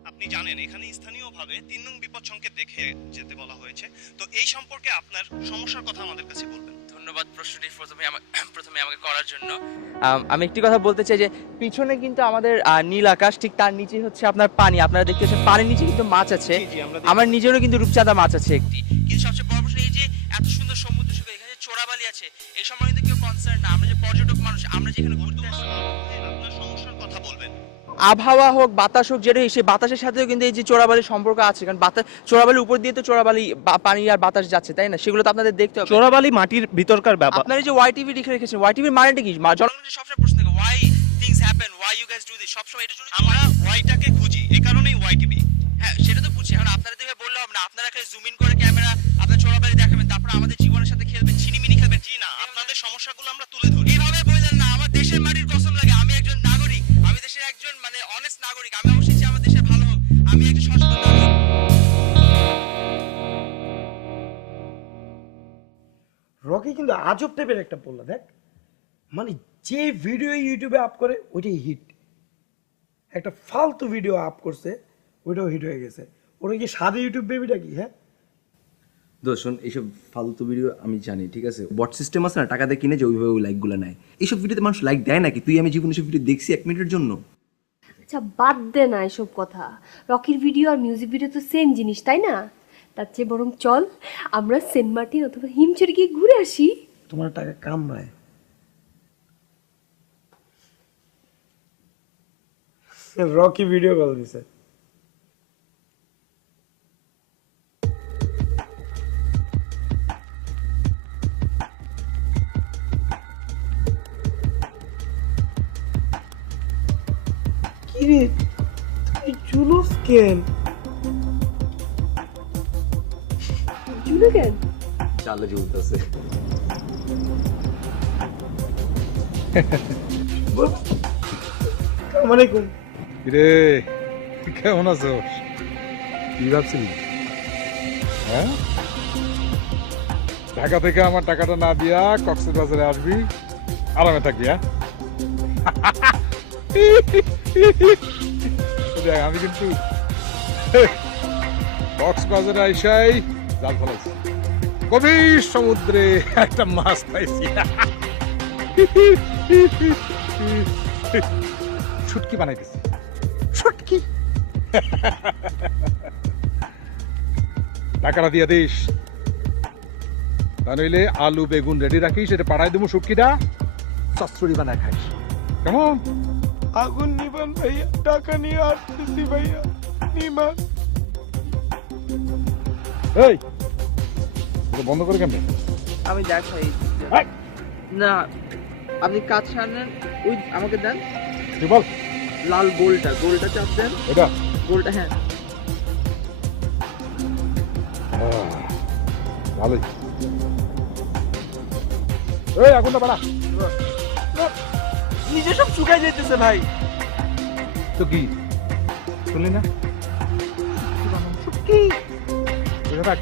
আপনি জানেন এখানে স্থানীয়ভাবে ৩ নং বিপদ সংকেত দেখে যেতে বলা হয়েছে, তো এই সম্পর্কে আপনার সমস্যার কথা আমাদের কাছে বলবেন। ধন্যবাদ প্রশ্নটি প্রথমে আমাকে করার জন্য। আমি একটি কথা বলতে চাই যে পিছনে কিন্তু আমাদের নীল আকাশ, ঠিক তার নিচে হচ্ছে আপনার পানি। আপনারা দেখতে পাচ্ছেন পানির নিচে কিন্তু মাছ আছে, আমার নিজেরও কিন্তু রূপচাঁদা মাছ আছে একটি। কিন্তু সবচেয়ে বড় প্রশ্ন এই যে এত সুন্দর সমুদ্র সৈকত, এখানে চোরাবালি আছে, এই সময় কিন্তু কেউ কনসার্ন না। আমরা যে পর্যটক মানুষ, আমরা যেখানে ঘুরতে আসি, আপনার সমস্যার কথা বলবেন। আবহাওয়া হোক বাতাস হোক, যেটা সেই বাতাসের সাথেও কিন্তু এই যে চোরাবালির সম্পর্ক আছে, কারণ চোরাবালির উপর দিয়ে তো চোরাবালি পানি আর বাতাস যাচ্ছে, তাই না? সেগুলো তো আপনাদের দেখতে হবে। চোরাবালি মাটির ভিতরকার ব্যাপার। আপনারা যে ওয়াইটিভি লিখে রেখেছেন, ওয়াইটিভির মানেটা কি? জনগণের সবসময় প্রশ্ন থাকে why things happen, why you guys do this, সবসময় এটার জন্য আমরা ওয়াইটাকে খুঁজি, এই কারণেই ওয়াইটিভি। হ্যাঁ, সেটা তো বুঝছি। এখন আপনারা দেখে বললে হবে না, আপনারা খালি জুম ইন করে ক্যামেরা আপনার চোরাবালি দেখাবেন, তারপর আমাদের জীবনের সাথে খেলবেন, ছিনিমিনি খেলবেন। জি না, আপনাদের সমস্যাগুলো আমরা তুলে ধরি। এইভাবে বললেন না, আমার দেশের মাটির কসম লাগে, আমি একজন নাগরিক, আমি দেশের একজন মানে অনেস্ট নাগরিক, আমি অবশ্যই চাই আমার দেশের ভালো হোক, আমি একজন সচেতন নাগরিক। রকি কিন্তু আজব টাইপের একটা বললো, দেখ মানে যে ভিডিও ইউটিউবে আপ করে ওইটাই হিট। একটা ফালতু ভিডিও আপ করছে, ওইটাও হিট হয়ে গেছে। ওরা কি সাদে ইউটিউব বেবিটা কি? হ্যাঁ দোষ শোন, এইসব ফালতু ভিডিও আমি জানি, ঠিক আছে? বট সিস্টেম আছে না, টাকা দিয়ে কিনে যে ওইভাবে ওই লাইকগুলো নেয়। এইসব ভিডিওতে মানুষ লাইক দেয় নাকি? তুই আমি জীবনে সব ভিডিও দেখছি 1 মিনিটের জন্য। আচ্ছা বাদ দে না এসব কথা। রকির ভিডিও আর মিউজিক ভিডিও তো সেম জিনিস, তাই না? তার চেয়ে বরং চল আমরা সেন্ট মার্টিন অথবা হিমচরে গিয়ে ঘুরে আসি। তোমার টাকা কামড়ায়। রকি ভিডিও কল দিছে। কিরে তুই জুলুস কেন? জুলু কেন? চালে ঝুলতেছে। মানে কোন রে কেমন আছো? কি ভাবছিলি? হ্যাঁ, ঢাকা থেকে আমার টাকাটা না দিয়া কক্সবাজারে আসবি, আরামে থাকবি। হ্যাঁ দেখ, আমি কিন্তু কক্সবাজারে আইসাই জাল ফেলাইছি, গভীর সমুদ্রে একটা মাছ পাইছি। শুটকি বানাইতেছি, শুটকি। টাকাটা দিয়ে দিস, তা নইলে আলু বেগুন রেডি রাখিস, এটা পাঠাই দেবো, শুটকিটা চচ্চড়ি বানায় খাইস, কেমন? আগুন নিবান ভাইয়া, টাকা নিয়ে আসতেছি ভাইয়া, নিবান। এই এটা বন্ধ করে কেমন? আমি দেখাই না, আপনি কাজ সারেন, ওই আমাকে দেন। তুই বল। লাল গোলটা, গোলটা চাপ দেন। এটা গোলটা, হ্যাঁ ভালোই। এই আগুনটা বাড়া। নিজে সব শুকাই যেতেছে ভাই। তো কি শুনলি না? কি রাখ।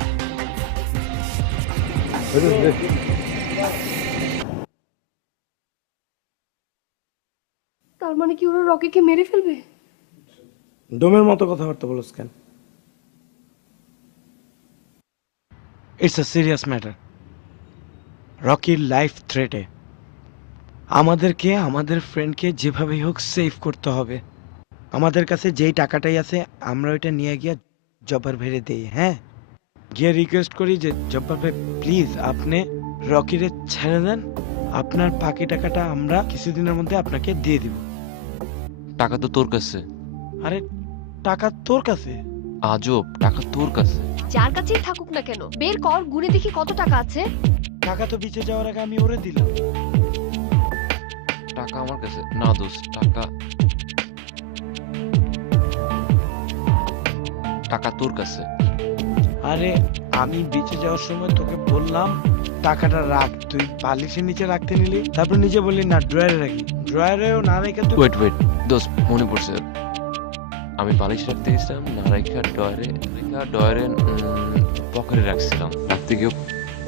তার মানে কি ওরা রকিকে মেরে ফেলবে? ডোমের মতো কথাবার্তা বলছ কেন? It's a serious matter. রকির লাইফ থ্রেটে। আমাদেরকে আমাদের ফ্রেন্ডকে যেভাবেই হোক সেভ করতে হবে। আমাদের কাছে যেই টাকাটাই আছে আমরা ওইটা নিয়ে গিয়ে জব্বার ভেড়ে দেই। হ্যাঁ, গিয়ে রিকোয়েস্ট করি যে জব্বার ভাই প্লিজ আপনি রকিরে ছেড়ে দেন, আপনার বাকি টাকাটা আমরা কিছুদিনের মধ্যে আপনাকে দিয়ে দিব। টাকা তো তোর কাছে। আরে টাকা তোর কাছে? আজব, টাকা তোর কাছে। যার কাছেই থাকুক না কেন, বের কর, গুনে দেখি কত টাকা আছে। টাকা তো বিচে যাওয়ার আগে আমি ওরে দিলাম। টাকা আমার কাছে না দোস্ত, টাকা টাকা তোর কাছে। আরে আমি বিচে যাওয়ার সময় তোকে বললাম টাকাটা রাখ, তুই বালিশের নিচে রাখতে নিলি, তারপর নিচে বললি না ড্রয়ারে রাখি, ড্রয়ারেও না রেখে তুই। ওয়েট ওয়েট দোস্ত, মনে পড়ছে, আমি বালিশ রাখতে গেছিলাম, না রেখা ডয়ারে পকেটে রাখছিলাম, রাখতে গিয়ে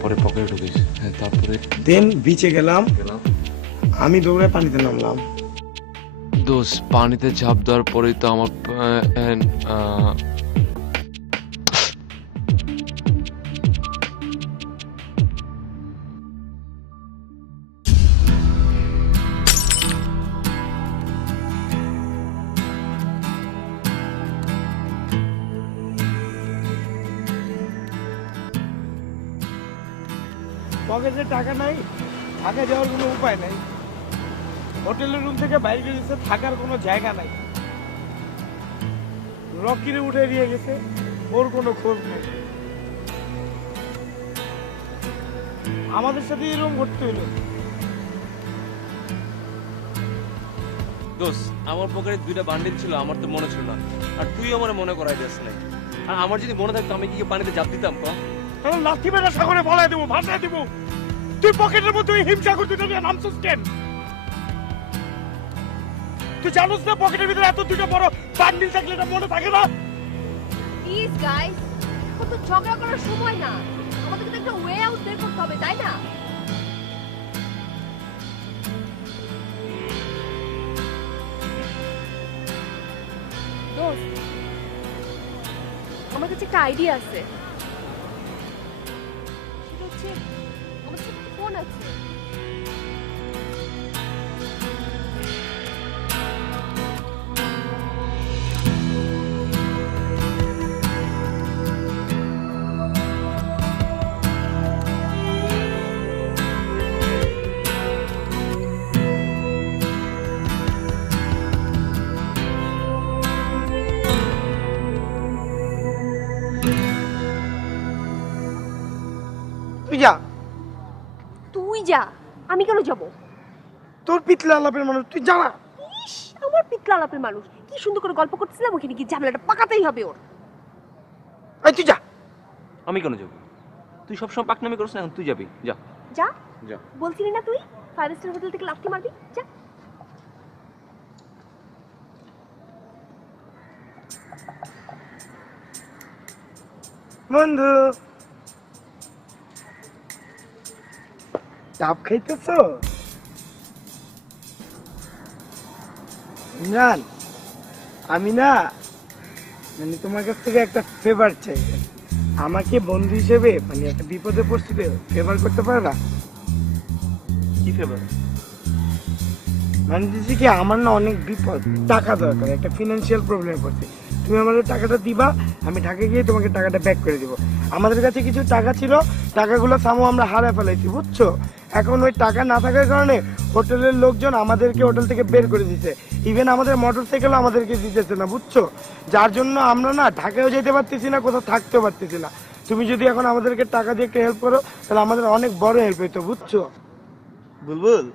পরে পকেটে ঢুকেছি। হ্যাঁ, তারপরে দেন বিচে গেলাম, আমি দৌড়ে পানিতে নামলাম। দোস্ত পানিতে ঝাঁপ দেওয়ার পরেই তো আমার পকেটে টাকা নাই, ঢাকা যাওয়ার কোনো উপায় নাই, হোটেলের রুম থেকে বাইরে গেছে, থাকার কোনো জায়গা নাই, রকিরে উঠে দিয়ে গেছে, ওর কোনো খোঁজ নেই। আমাদের সাথে এরকম ঘটতে হলো। দোস্ত আমার পকেটে 2টা বান্ডিল ছিল, আমার তো মনে ছিল না, আর তুই আমার মনে করাই দিস নাই। আর আমার যদি মনে থাকতো আমি কি পানিতে ঝাঁপ দিতাম? লাথি মেরে সাগরে ফলাই দেবো, ভাসায় দেবো। তুই পকেটের মধ্যে ওই হিমসাগর দুটো নিয়ে নামছিস কেন? তুই জানোস না পকেটের ভিতরে এত দুটো বড় বান্ডিল থাকলে এটা মনে থাকে না? প্লিজ গাইস, কত ঝগড়া করার সময় না, আমাদেরকে তো একটা ওয়ে আউট বের করতে হবে, তাই না? দোস্ত, আমার কাছে একটা আইডিয়া আছে। সেটা হচ্ছে আমার কাছে একটা ফোন আছে। তুই যা, তুই যা, আমি কেন যাব? তোর পিতলা আলাপের মানুষ, তুই যা না। ইস, আমার পিতলা আলাপের মানুষ, কি সুন্দর করে গল্প করতেছিলাম, ওখানে গিয়ে ঝামেলাটা পাকাতেই হবে ওর। এই তুই যা। আমি কেন যাবো? তুই সবসময় পাকনামি করিস না, এখন তুই যাবি, যা যা, যা। বলছিলি না তুই 5 স্টার হোটেল থেকে লাফটি মারবি? যা। বন্ধু, ডাব খাইতেছ? ইমরান, আমি না মানে তোমার কাছ থেকে একটা ফেভার চাই। আমাকে বন্ধু হিসেবে মানে একটা বিপদে পড়ছিলে ফেভার করতে পারে না? কি ফেভার? মানে দিচ্ছি কি, আমার না অনেক বিপদ, টাকা দরকার, একটা ফিনান্সিয়াল প্রবলেমে পড়ছে। তুমি আমাদের টাকাটা দিবা, আমি ঢাকায় গিয়ে তোমাকে টাকাটা ব্যাক করে দিব। আমাদের কাছে কিছু টাকা ছিল, টাকাগুলো সামো আমরা হারায় ফেলাইছি, বুঝছো? এখন ওই টাকা না থাকার কারণে হোটেলের লোকজন আমাদেরকে হোটেল থেকে বের করে দিচ্ছে। ইভেন আমাদের মোটরসাইকেলও আমাদেরকে দিতেছে না, বুঝছো? যার জন্য আমরা না ঢাকায়ও যেতে পারতেছি না, কোথাও থাকতেও পারতেছি না। তুমি যদি এখন আমাদেরকে টাকা দিয়ে একটা হেল্প করো, তাহলে আমাদের অনেক বড় হেল্প হইতো, বুঝছো? বুলবুল,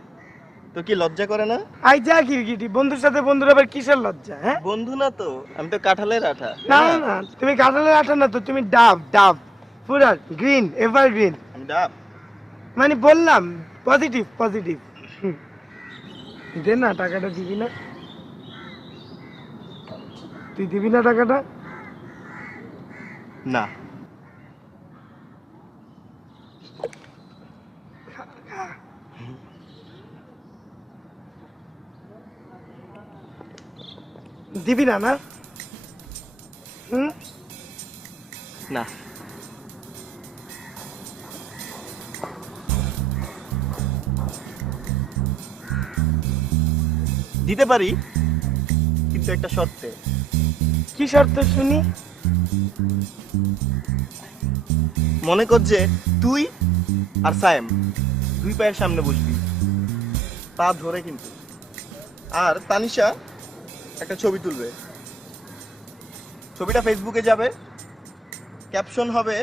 তো কি লজ্জা করে না? আই যা কিরকিটি, বন্ধুর সাথে বন্ধুর আবার কিসের লজ্জা? হ্যাঁ, বন্ধু না তো, আমি তো কাঁঠালের আঠা। না না, তুমি কাঁঠালের আঠা না তো, তুমি ডাব, ডাব পুরা গ্রিন, এভার গ্রিন। আমি ডাব মানে বললাম পজিটিভ, পজিটিভ। দে না, টাকাটা দিবি না? তুই দিবি না টাকাটা? না। দিবি না? না না। দিতে পারি, কিন্তু একটা শর্তে। কি শর্ত শুনি? মনে কর যে তুই আর সায়েম দুই পায়ের সামনে বসবি, পা ধরে কিন্তু। আর তানিশা একটা ছবি তুলবে, ছবিটা ফেসবুকে যাবে, ক্যাপশন হবে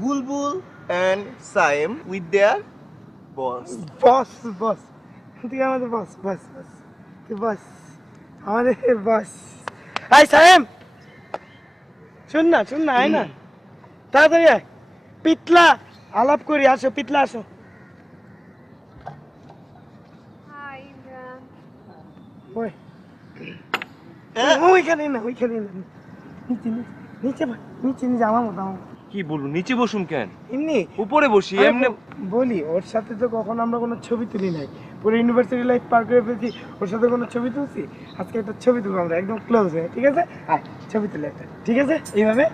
বুলবুল অ্যান্ড সায়েম উইথ দেয়ার বস। বস, বস, তুই আমাদের বস, বস, বস, তুই বস, আমাদের বস। আই সায়েম, শুন না, শুন না, আয় না, তাড়াতাড়ি আয়। পিতলা আলাপ করি, আসো পিতলা, আসো। ওই ওইখানে না, ওইখানে না, নিচে নিচে নিচে নিচে, আমার মতো, আমার কি বলবো, নিচে বসুম কেন? এমনি উপরে বসি এমনি। বলি, ওর সাথে তো কখনো আমরা কোনো ছবি তুলি নাই, পুরো ইউনিভার্সিটি লাইফ পার করে ফেলছি, ওর সাথে কোনো ছবি তুলছি? আজকে একটা ছবি তুলবো আমরা একদম ক্লোজ হয়ে, ঠিক আছে? আয় ছবি তুলে একটা, ঠিক আছে? এইভাবে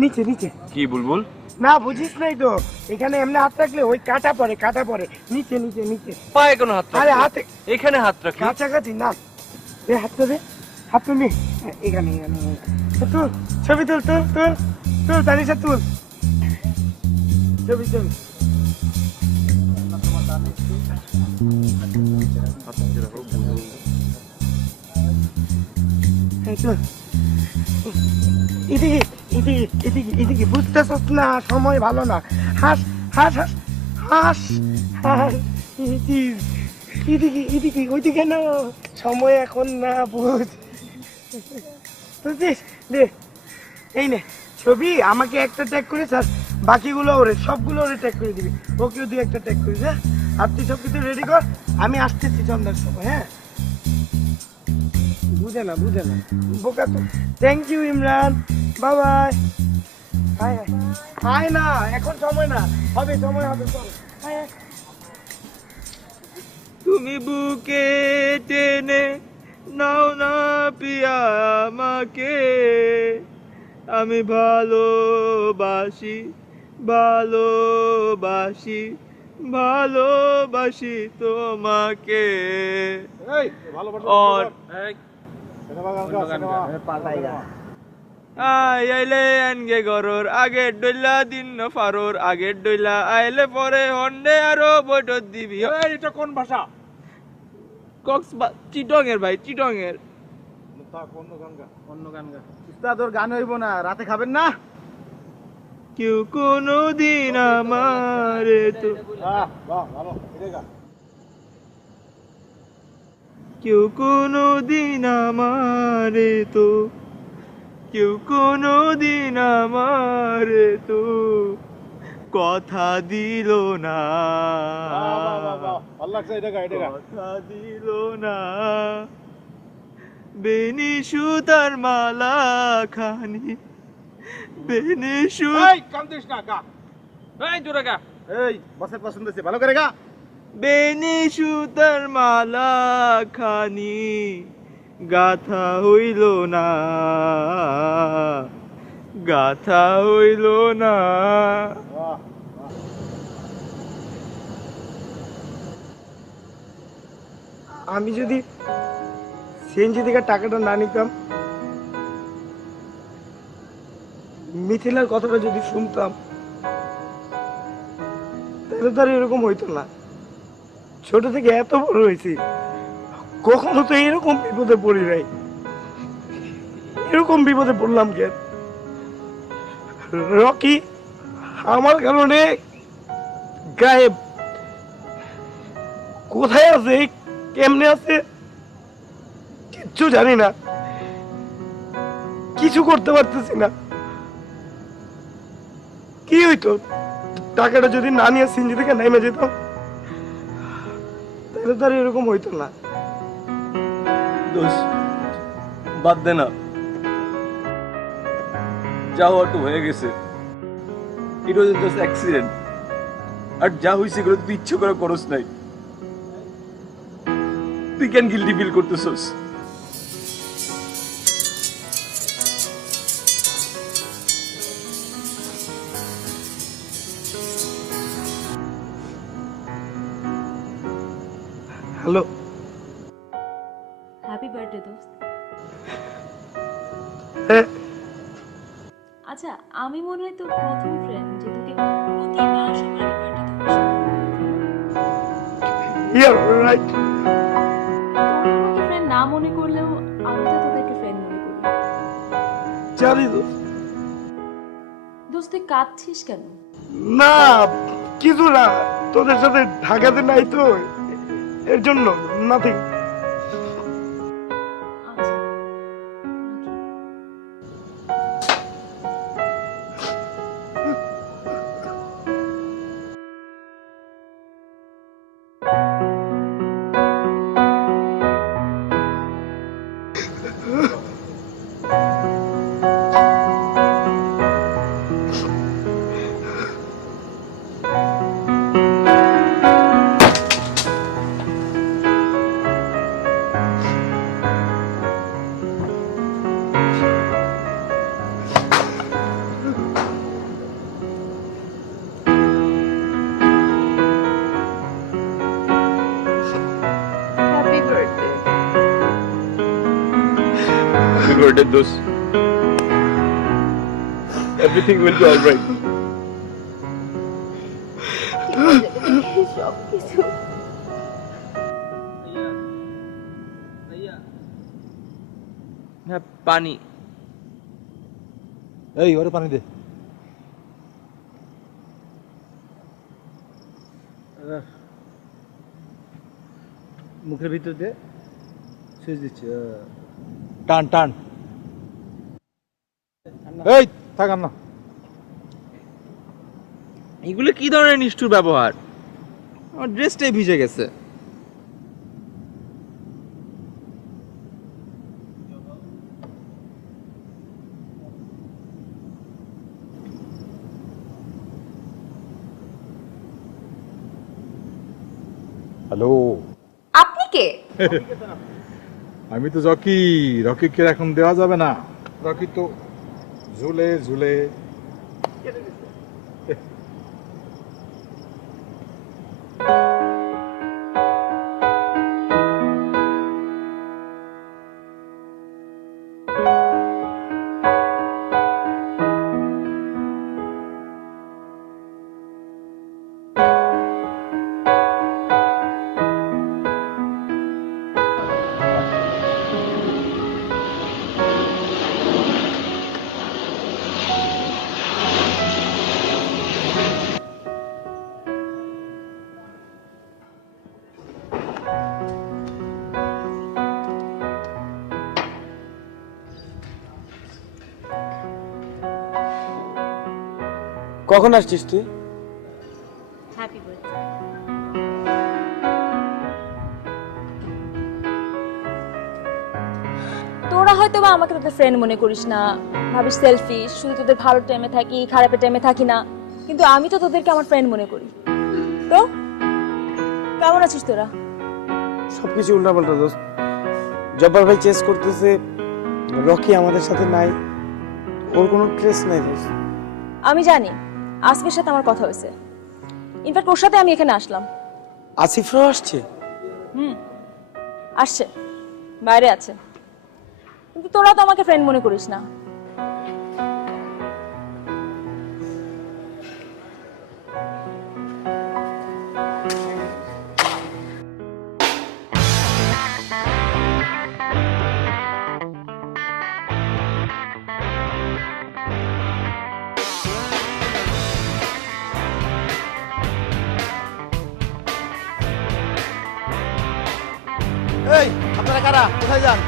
নিচে নিচে। কি বুলবুল? না বুঝিস নাই তো, এখানে এমনি হাত রাখলে ওই কাটা পড়ে, কাটা পড়ে। নিচে নিচে নিচে, পায়ে কোনো হাত রাখি? আরে হাতে, এখানে হাত রাখি। কাছাকাছি না, এ হাতটা দে, হাত তুলি, এখানে এখানে। তুল ছবি, তুল তুল তুল তুল, তানিশা তুল ছবি, তুল। এদিকে এদিকে এদিকে এদিকে, বুঝতেছস না সময় ভালো না। হাস হাস হাস হাস হাস, এদিকে এদিকে ওইদিকে না, সময় এখন না, বুঝ, বুঝছিস? দে, এই নে ছবি, আমাকে একটা ট্যাগ করিস আর বাকিগুলো ওরে, সবগুলো ওরে ট্যাগ করে দিবি, ওকেও দিয়ে একটা ট্যাগ করিস। হ্যাঁ, আর তুই সব কিছু রেডি কর, আমি আসতেছি সন্ধ্যার সময়। হ্যাঁ, বুঝে না, বুঝে না, বোকা তো। Thank you Imran, bye bye. Hi hi hi, না এখন সময় না, হবে, সময় হবে, চল। Hi hi. তুমি বুকে টেনে নাও না পিয়া আমাকে, আমি ভালোবাসি ভালোবাসি ভালোবাসি তোমাকে। আইলে আনগে গরর আগের ডইলা দিন ন ফারোর আগের ডইলা আইলে পরে হন্ডে আরো বৈঠত দিবি। এটা কোন ভাষা? চিটং এর ভাই, চিটং এর। অন্য গান গা উস্তাদ, ওর গান হইব না, রাতে খাবেন না? কেউ কোনো দিন আমারে তো কেউ কোনো দিন আমারে তো কেউ কোনো দিন আমারে তো কথা দিল না, কথা দিল না। বেনি সুতার মালা খানি বেনি কান্দিস না, গা জোরে গা। এই বসের পছন্দ হয়েছে, ভালো করে গা। বেনি সুতার মালা খানি গাথা হইল না, গাথা হইল না। আমি যদি সিএনজি থেকে টাকাটা না নিতাম, মিথিলার কথাটা যদি শুনতাম, তাহলে তো আর এরকম হইতো না। ছোট থেকে এত বড় হয়েছি, কখনো তো এরকম বিপদে পড়ি নাই। এরকম বিপদে পড়লাম কেন? রকি আমার কারণে গায়েব। কোথায় আছে, কেমনে আছে, কিচ্ছু জানি না, কিছু করতে পারতেছি না। কি হইতো টাকাটা যদি না নিয়ে সিনজি থেকে নেমে যেতাম, তাহলে তো আর এরকম হইতো না। দোষ বাদ দে না, যা হওয়ার তো হয়ে গেছে। ইট ওয়াজ জাস্ট অ্যাক্সিডেন্ট। আর যা হয়েছে এগুলো তুই ইচ্ছে করে করস নাই। তুই কেন গিল্টি ফিল করতেছস? হ্যালো, হ্যাপি বার্থডে দোস্ত। আচ্ছা, আমি মনে হয় তোর প্রথম ফ্রেন্ড যে তোকে প্রতিবার সবার আগে বার্থডে রাইট। তোর ফ্রেন্ড না মনে করলেও আমি তো তোদেরকে ফ্রেন্ড মনে করি। জানি দোস্ত, তুই কাঁদছিস কেন? না, কিছু না, তোদের সাথে ঢাকাতে নাই তো, এর জন্য। Nothing. Happy birthday, dost. Everything will be all right. সবকিছু হ্যাঁ, পানি। এই ওরে পানি দে। মুখের ভিতর দিয়ে সুইচ দিচ্ছি। টান টান। এই থাকান না। এগুলো কি ধরনের নিষ্ঠুর ব্যবহার? আমার ড্রেসটাই ভিজে গেছে। হ্যালো, আপনি কে? আমি তো রকি। রকিকে এখন দেওয়া যাবে না, রকি তো ঝুলে ঝুলে। কখন আসছিস তুই? Happy birthday. তোরা হয়তো বা আমাকে তোদের ফ্রেন্ড মনে করিস না, ভাবিস সেলফিশ, শুধু তোদের ভালো টাইমে থাকি, খারাপের টাইমে থাকি না, কিন্তু আমি তো তোদেরকে আমার ফ্রেন্ড মনে করি। তো কেমন আছিস তোরা? সবকিছু উল্টাপাল্টা দোস্ত। জব্বার ভাই চেস করতেছে, রকি আমাদের সাথে নাই, ওর কোনো ট্রেস নাই দোস্ত। আমি জানি আসিফের সাথে আমার কথা হয়েছে, ইনফ্যাক্ট ওর সাথে আমি এখানে আসলাম। আসিফরাও আসছে? আসছে, বাইরে আছে, কিন্তু তোরা তো আমাকে ফ্রেন্ড মনে করিস না। এই আপনারা কারা, কোথায় যান?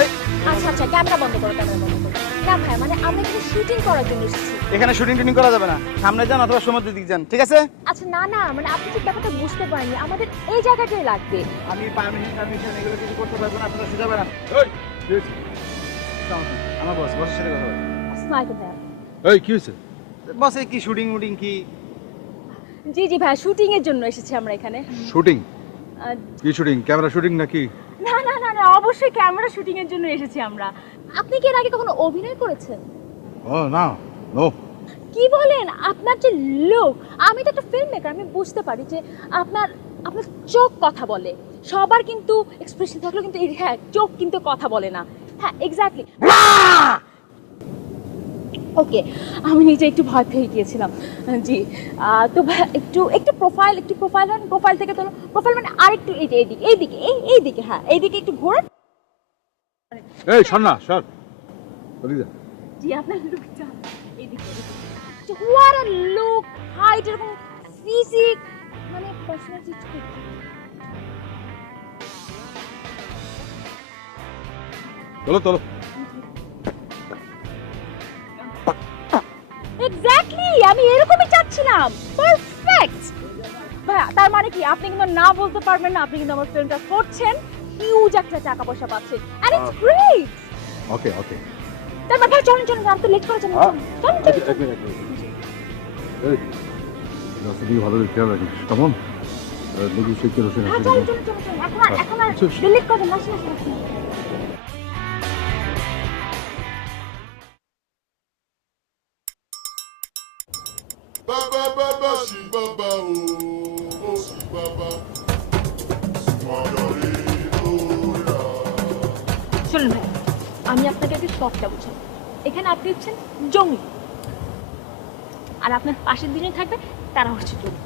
এই আচ্ছা আচ্ছা, ক্যামেরা বন্ধ করো, ক্যামেরা বন্ধ করো। না ভাই, মানে আমরা এখানে শুটিং করার জন্য এসেছি। এখানে শুটিং টুটিং করা যাবে না, সামনে যান অথবা সমুদ্রের দিক যান, ঠিক আছে? আচ্ছা না না, মানে আপনি ঠিক ব্যাপারটা বুঝতে পারেননি, আমাদের এই জায়গাটাই লাগবে। আমি পারমিশন এগুলো কিছু করতে পারবো না, আপনারা সোজা বেরান। আমার বসের সাথে কথা বল। আসসালামু আলাইকুম ভাই। এই কি হয়েছে? বসে কি শুটিং উটিং কি? জি জি ভাই, শুটিং এর জন্য এসেছি আমরা এখানে। শুটিং? আহ, কি শুটিং? ক্যামেরা শুটিং নাকি? না না না না, অবশ্যই ক্যামেরা শুটিং এর জন্য এসেছি আমরা। আপনি কি এর আগে কখনো অভিনয় করেছেন? ও না, নো। কি বলেন? আপনার যে লুক, আমি তো একটা ফিল্ম মেকার, আমি বুঝতে পারি যে আপনার আপনার চোখ কথা বলে। সবার কিন্তু এক্সপ্রেশন থাকলেও কিন্তু হ্যাঁ, চোখ কিন্তু কথা বলে না। হ্যাঁ এক্স্যাক্টলি। ওকে, আমি নিজে একটু ভয় পেয়ে গিয়েছিলাম। জি, তো একটু প্রোফাইল থেকে তো প্রোফাইল মানে আরেকটু এইদিকে হ্যাঁ, এইদিকে একটু ঘোরান। এই শোন না, সর ওদিকে যা। জি, আপনার লুকটা এইদিকে। হোয়াট আ লুক, হাইট, এরকম ফিজিক, মানে পার্সোনালিটি ঠিক। চলো চলো। এক্স্যাক্টলি, আমি এরকমই চাচ্ছিলাম। পারফেক্ট। ভাই তার মানে কি আপনি কিন্তু না বলতে পারবেন না, আপনি কিন্তু আমার ফিল্মটা করছেন, হিউজ একটা টাকা পয়সা পাচ্ছেন, এন্ড ইটস গ্রেট। ওকে ওকে। তারপর ভাই চলুন চলুন, আমি তো লেট করে চলুন। এই রাস্তা দিয়ে ভালো করে খেয়াল রাখিস, কেমন? দেখি সে কেরোসিন আছে। চলুন চলুন চলুন, এখন আর ডিলিট করে দেন, আসুন আসুন। Baba baba shi baba o shi baba. শুনুন ভাই, আমি আপনাকে একটা শখটা বুঝাই। এখানে আপনি হচ্ছেন জঙ্গলি, আর আপনার পাশের দিনে থাকবে তারা হচ্ছে জঙ্গলি।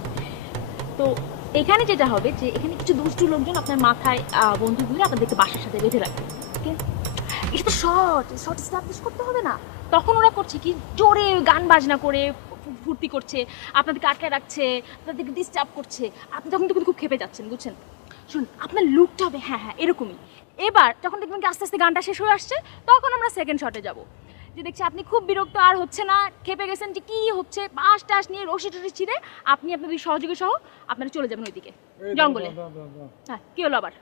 তো এখানে যেটা হবে যে এখানে কিছু দুষ্টু লোকজন আপনার মাথায় বন্দুক ধরে আপনাদেরকে বাসার সাথে বেঁধে রাখবে। ওকে, এটা তো শর্ট এস্টাবলিশ করতে হবে না। তখন ওরা করছে কি, জোরে গান বাজনা করে ফুর্তি করছে, আপনাদেরকে আটকায় রাখছে, আপনাদেরকে ডিস্টার্ব করছে। আপনি তখন তো খুব খেপে যাচ্ছেন, বুঝছেন? শুনুন, আপনার লুকটা হবে হ্যাঁ হ্যাঁ এরকমই। এবার যখন দেখবেন কি আস্তে আস্তে গানটা শেষ হয়ে আসছে, তখন আমরা সেকেন্ড শটে যাব। যে দেখছি আপনি খুব বিরক্ত, আর হচ্ছে না, খেপে গেছেন যে কি হচ্ছে, বাঁশ টাস নিয়ে রশি টসি ছিঁড়ে আপনি আপনাদের সহযোগী সহ আপনারা চলে যাবেন ওইদিকে জঙ্গলে। হ্যাঁ, কি হলো আবার?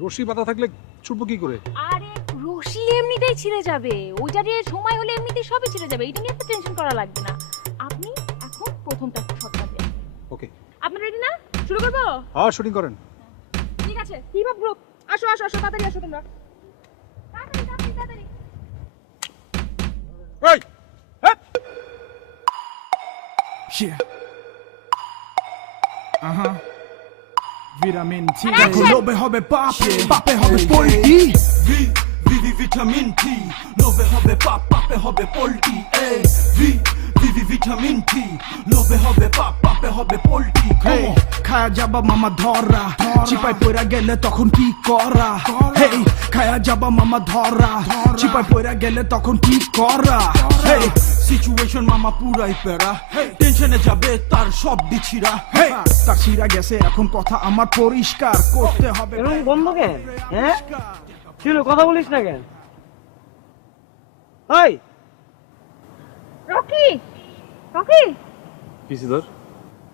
রশি পাতা থাকলে ছুটবো কি করে? আরে রশি এমনিতেই ছিঁড়ে যাবে, ওইটা দিয়ে সময় হলে এমনিতেই সবই ছিঁড়ে যাবে, এটা নিয়ে এত টেনশন করা লাগবে না। আপনি এখন প্রথমটা শট মারবেন। ওকে, আপনারা রেডি না? শুরু করবো? হ্যাঁ শুটিং করেন। আছে হিপ হপ গ্রুপ, আসো আসো আসো, তাড়াতাড়ি আসো তোমরা, তাড়াতাড়ি তাড়াতাড়ি তাড়াতাড়ি। এই ভিটামিন টি লোভে হবে পাপ, পাপে হবে পোল্ট্রি। ভিটামিন টি লোভে হবে পাপ, পাপে হবে পোল্ট্রি। ভিটামিন টি লোভে হবে পাপ, পাপে হবে পোল্ট্রি। খায়া যাবা মামা ধরা, চিপাই পড়া গেলে তখন কি করা? হেই খায়া যাবা মামা ধরা, চিপাই পড়া গেলে তখন কি করা? হেই সিচুয়েশন মামা পুরাই প্যারা, টেনশনে যাবে তার সব দিছিরা। তার ছিড়া গেছে এখন কথা আমার পরিষ্কার করতে হবে। এরকম বন্ধ কেন? হ্যাঁ ছিল কথা বলিস না কেন? এই রকি, রকি কিসি ধর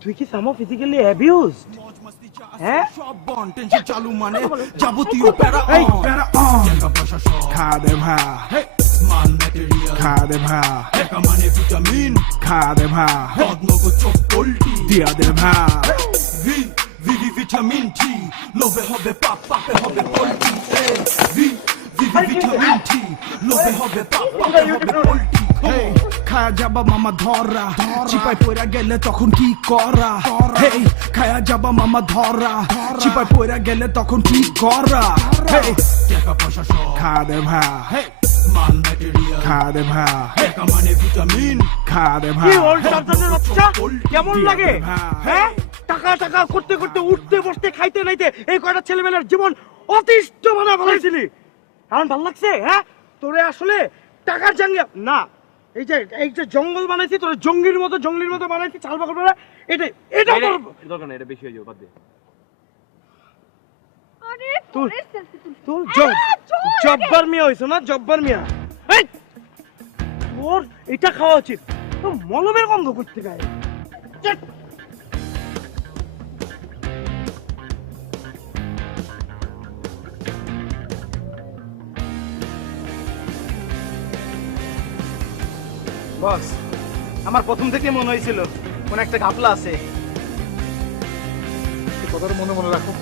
তুই কি সামো ফিজিক্যালি অ্যাবিউজড? হ্যাঁ সব বন টেনশন চালু মানে যাবতীয় প্যারা প্যারা খা দে ভা, মান ম্যাটেরিয়াল খা দে ভা, একা মানে ভিটামিন খা দে ভা, নগদ চোখ পোল্ট্রি দিয়া দে ভা। ভিটামিন টি লোভে হবে পাপ, পাপে হবে পোল্ট্রি। ভিটামিন টি লোভে হবে পাপ, পাপে হবে পোল্ট্রি। খায়া যাবা মামা ধরা, চিপাই পড়া গেলে তখন কি করা? হেই খায়া যাবা মামা ধরা, চিপাই পড়া গেলে তখন কি করা? হেই টাকা পয়সা সব খা দে ভা, মান ম্যাটেরিয়াল খা দে ভা, একা মানে ভিটামিন খা দে ভা। কি ওল্ড সাবজেক্টের বাচ্চা কেমন লাগে? হ্যাঁ টাকা টাকা করতে করতে উঠতে বসতে খাইতে নাইতে এই কয়টা ছেলেমেয়ের জীবন অতিষ্ঠ বানা ফেলেছিলি। এখন ভাল লাগছে? হ্যাঁ তোরে আসলে টাকার জাঙ্গিয়া না, এই যে জঙ্গল বানাইছি তোরে জঙ্গির মতো বানাইছি, চাল বাকর বানা, এটা এটা দরকার নেই, এটা বেশি হয়ে যাবে, বাদ দে। আরে তুই সেলফি তুল, তুই জব্বার মিয়া হইছো না, জব্বার মিয়া। এই তোর এটা খাওয়া উচিত, তো মলমের গন্ধ করতে গায়ে। বস আমার প্রথম থেকে মনে হয়েছিল কোন একটা ঘাপলা আছে। কথাটা মনে মনে রাখো।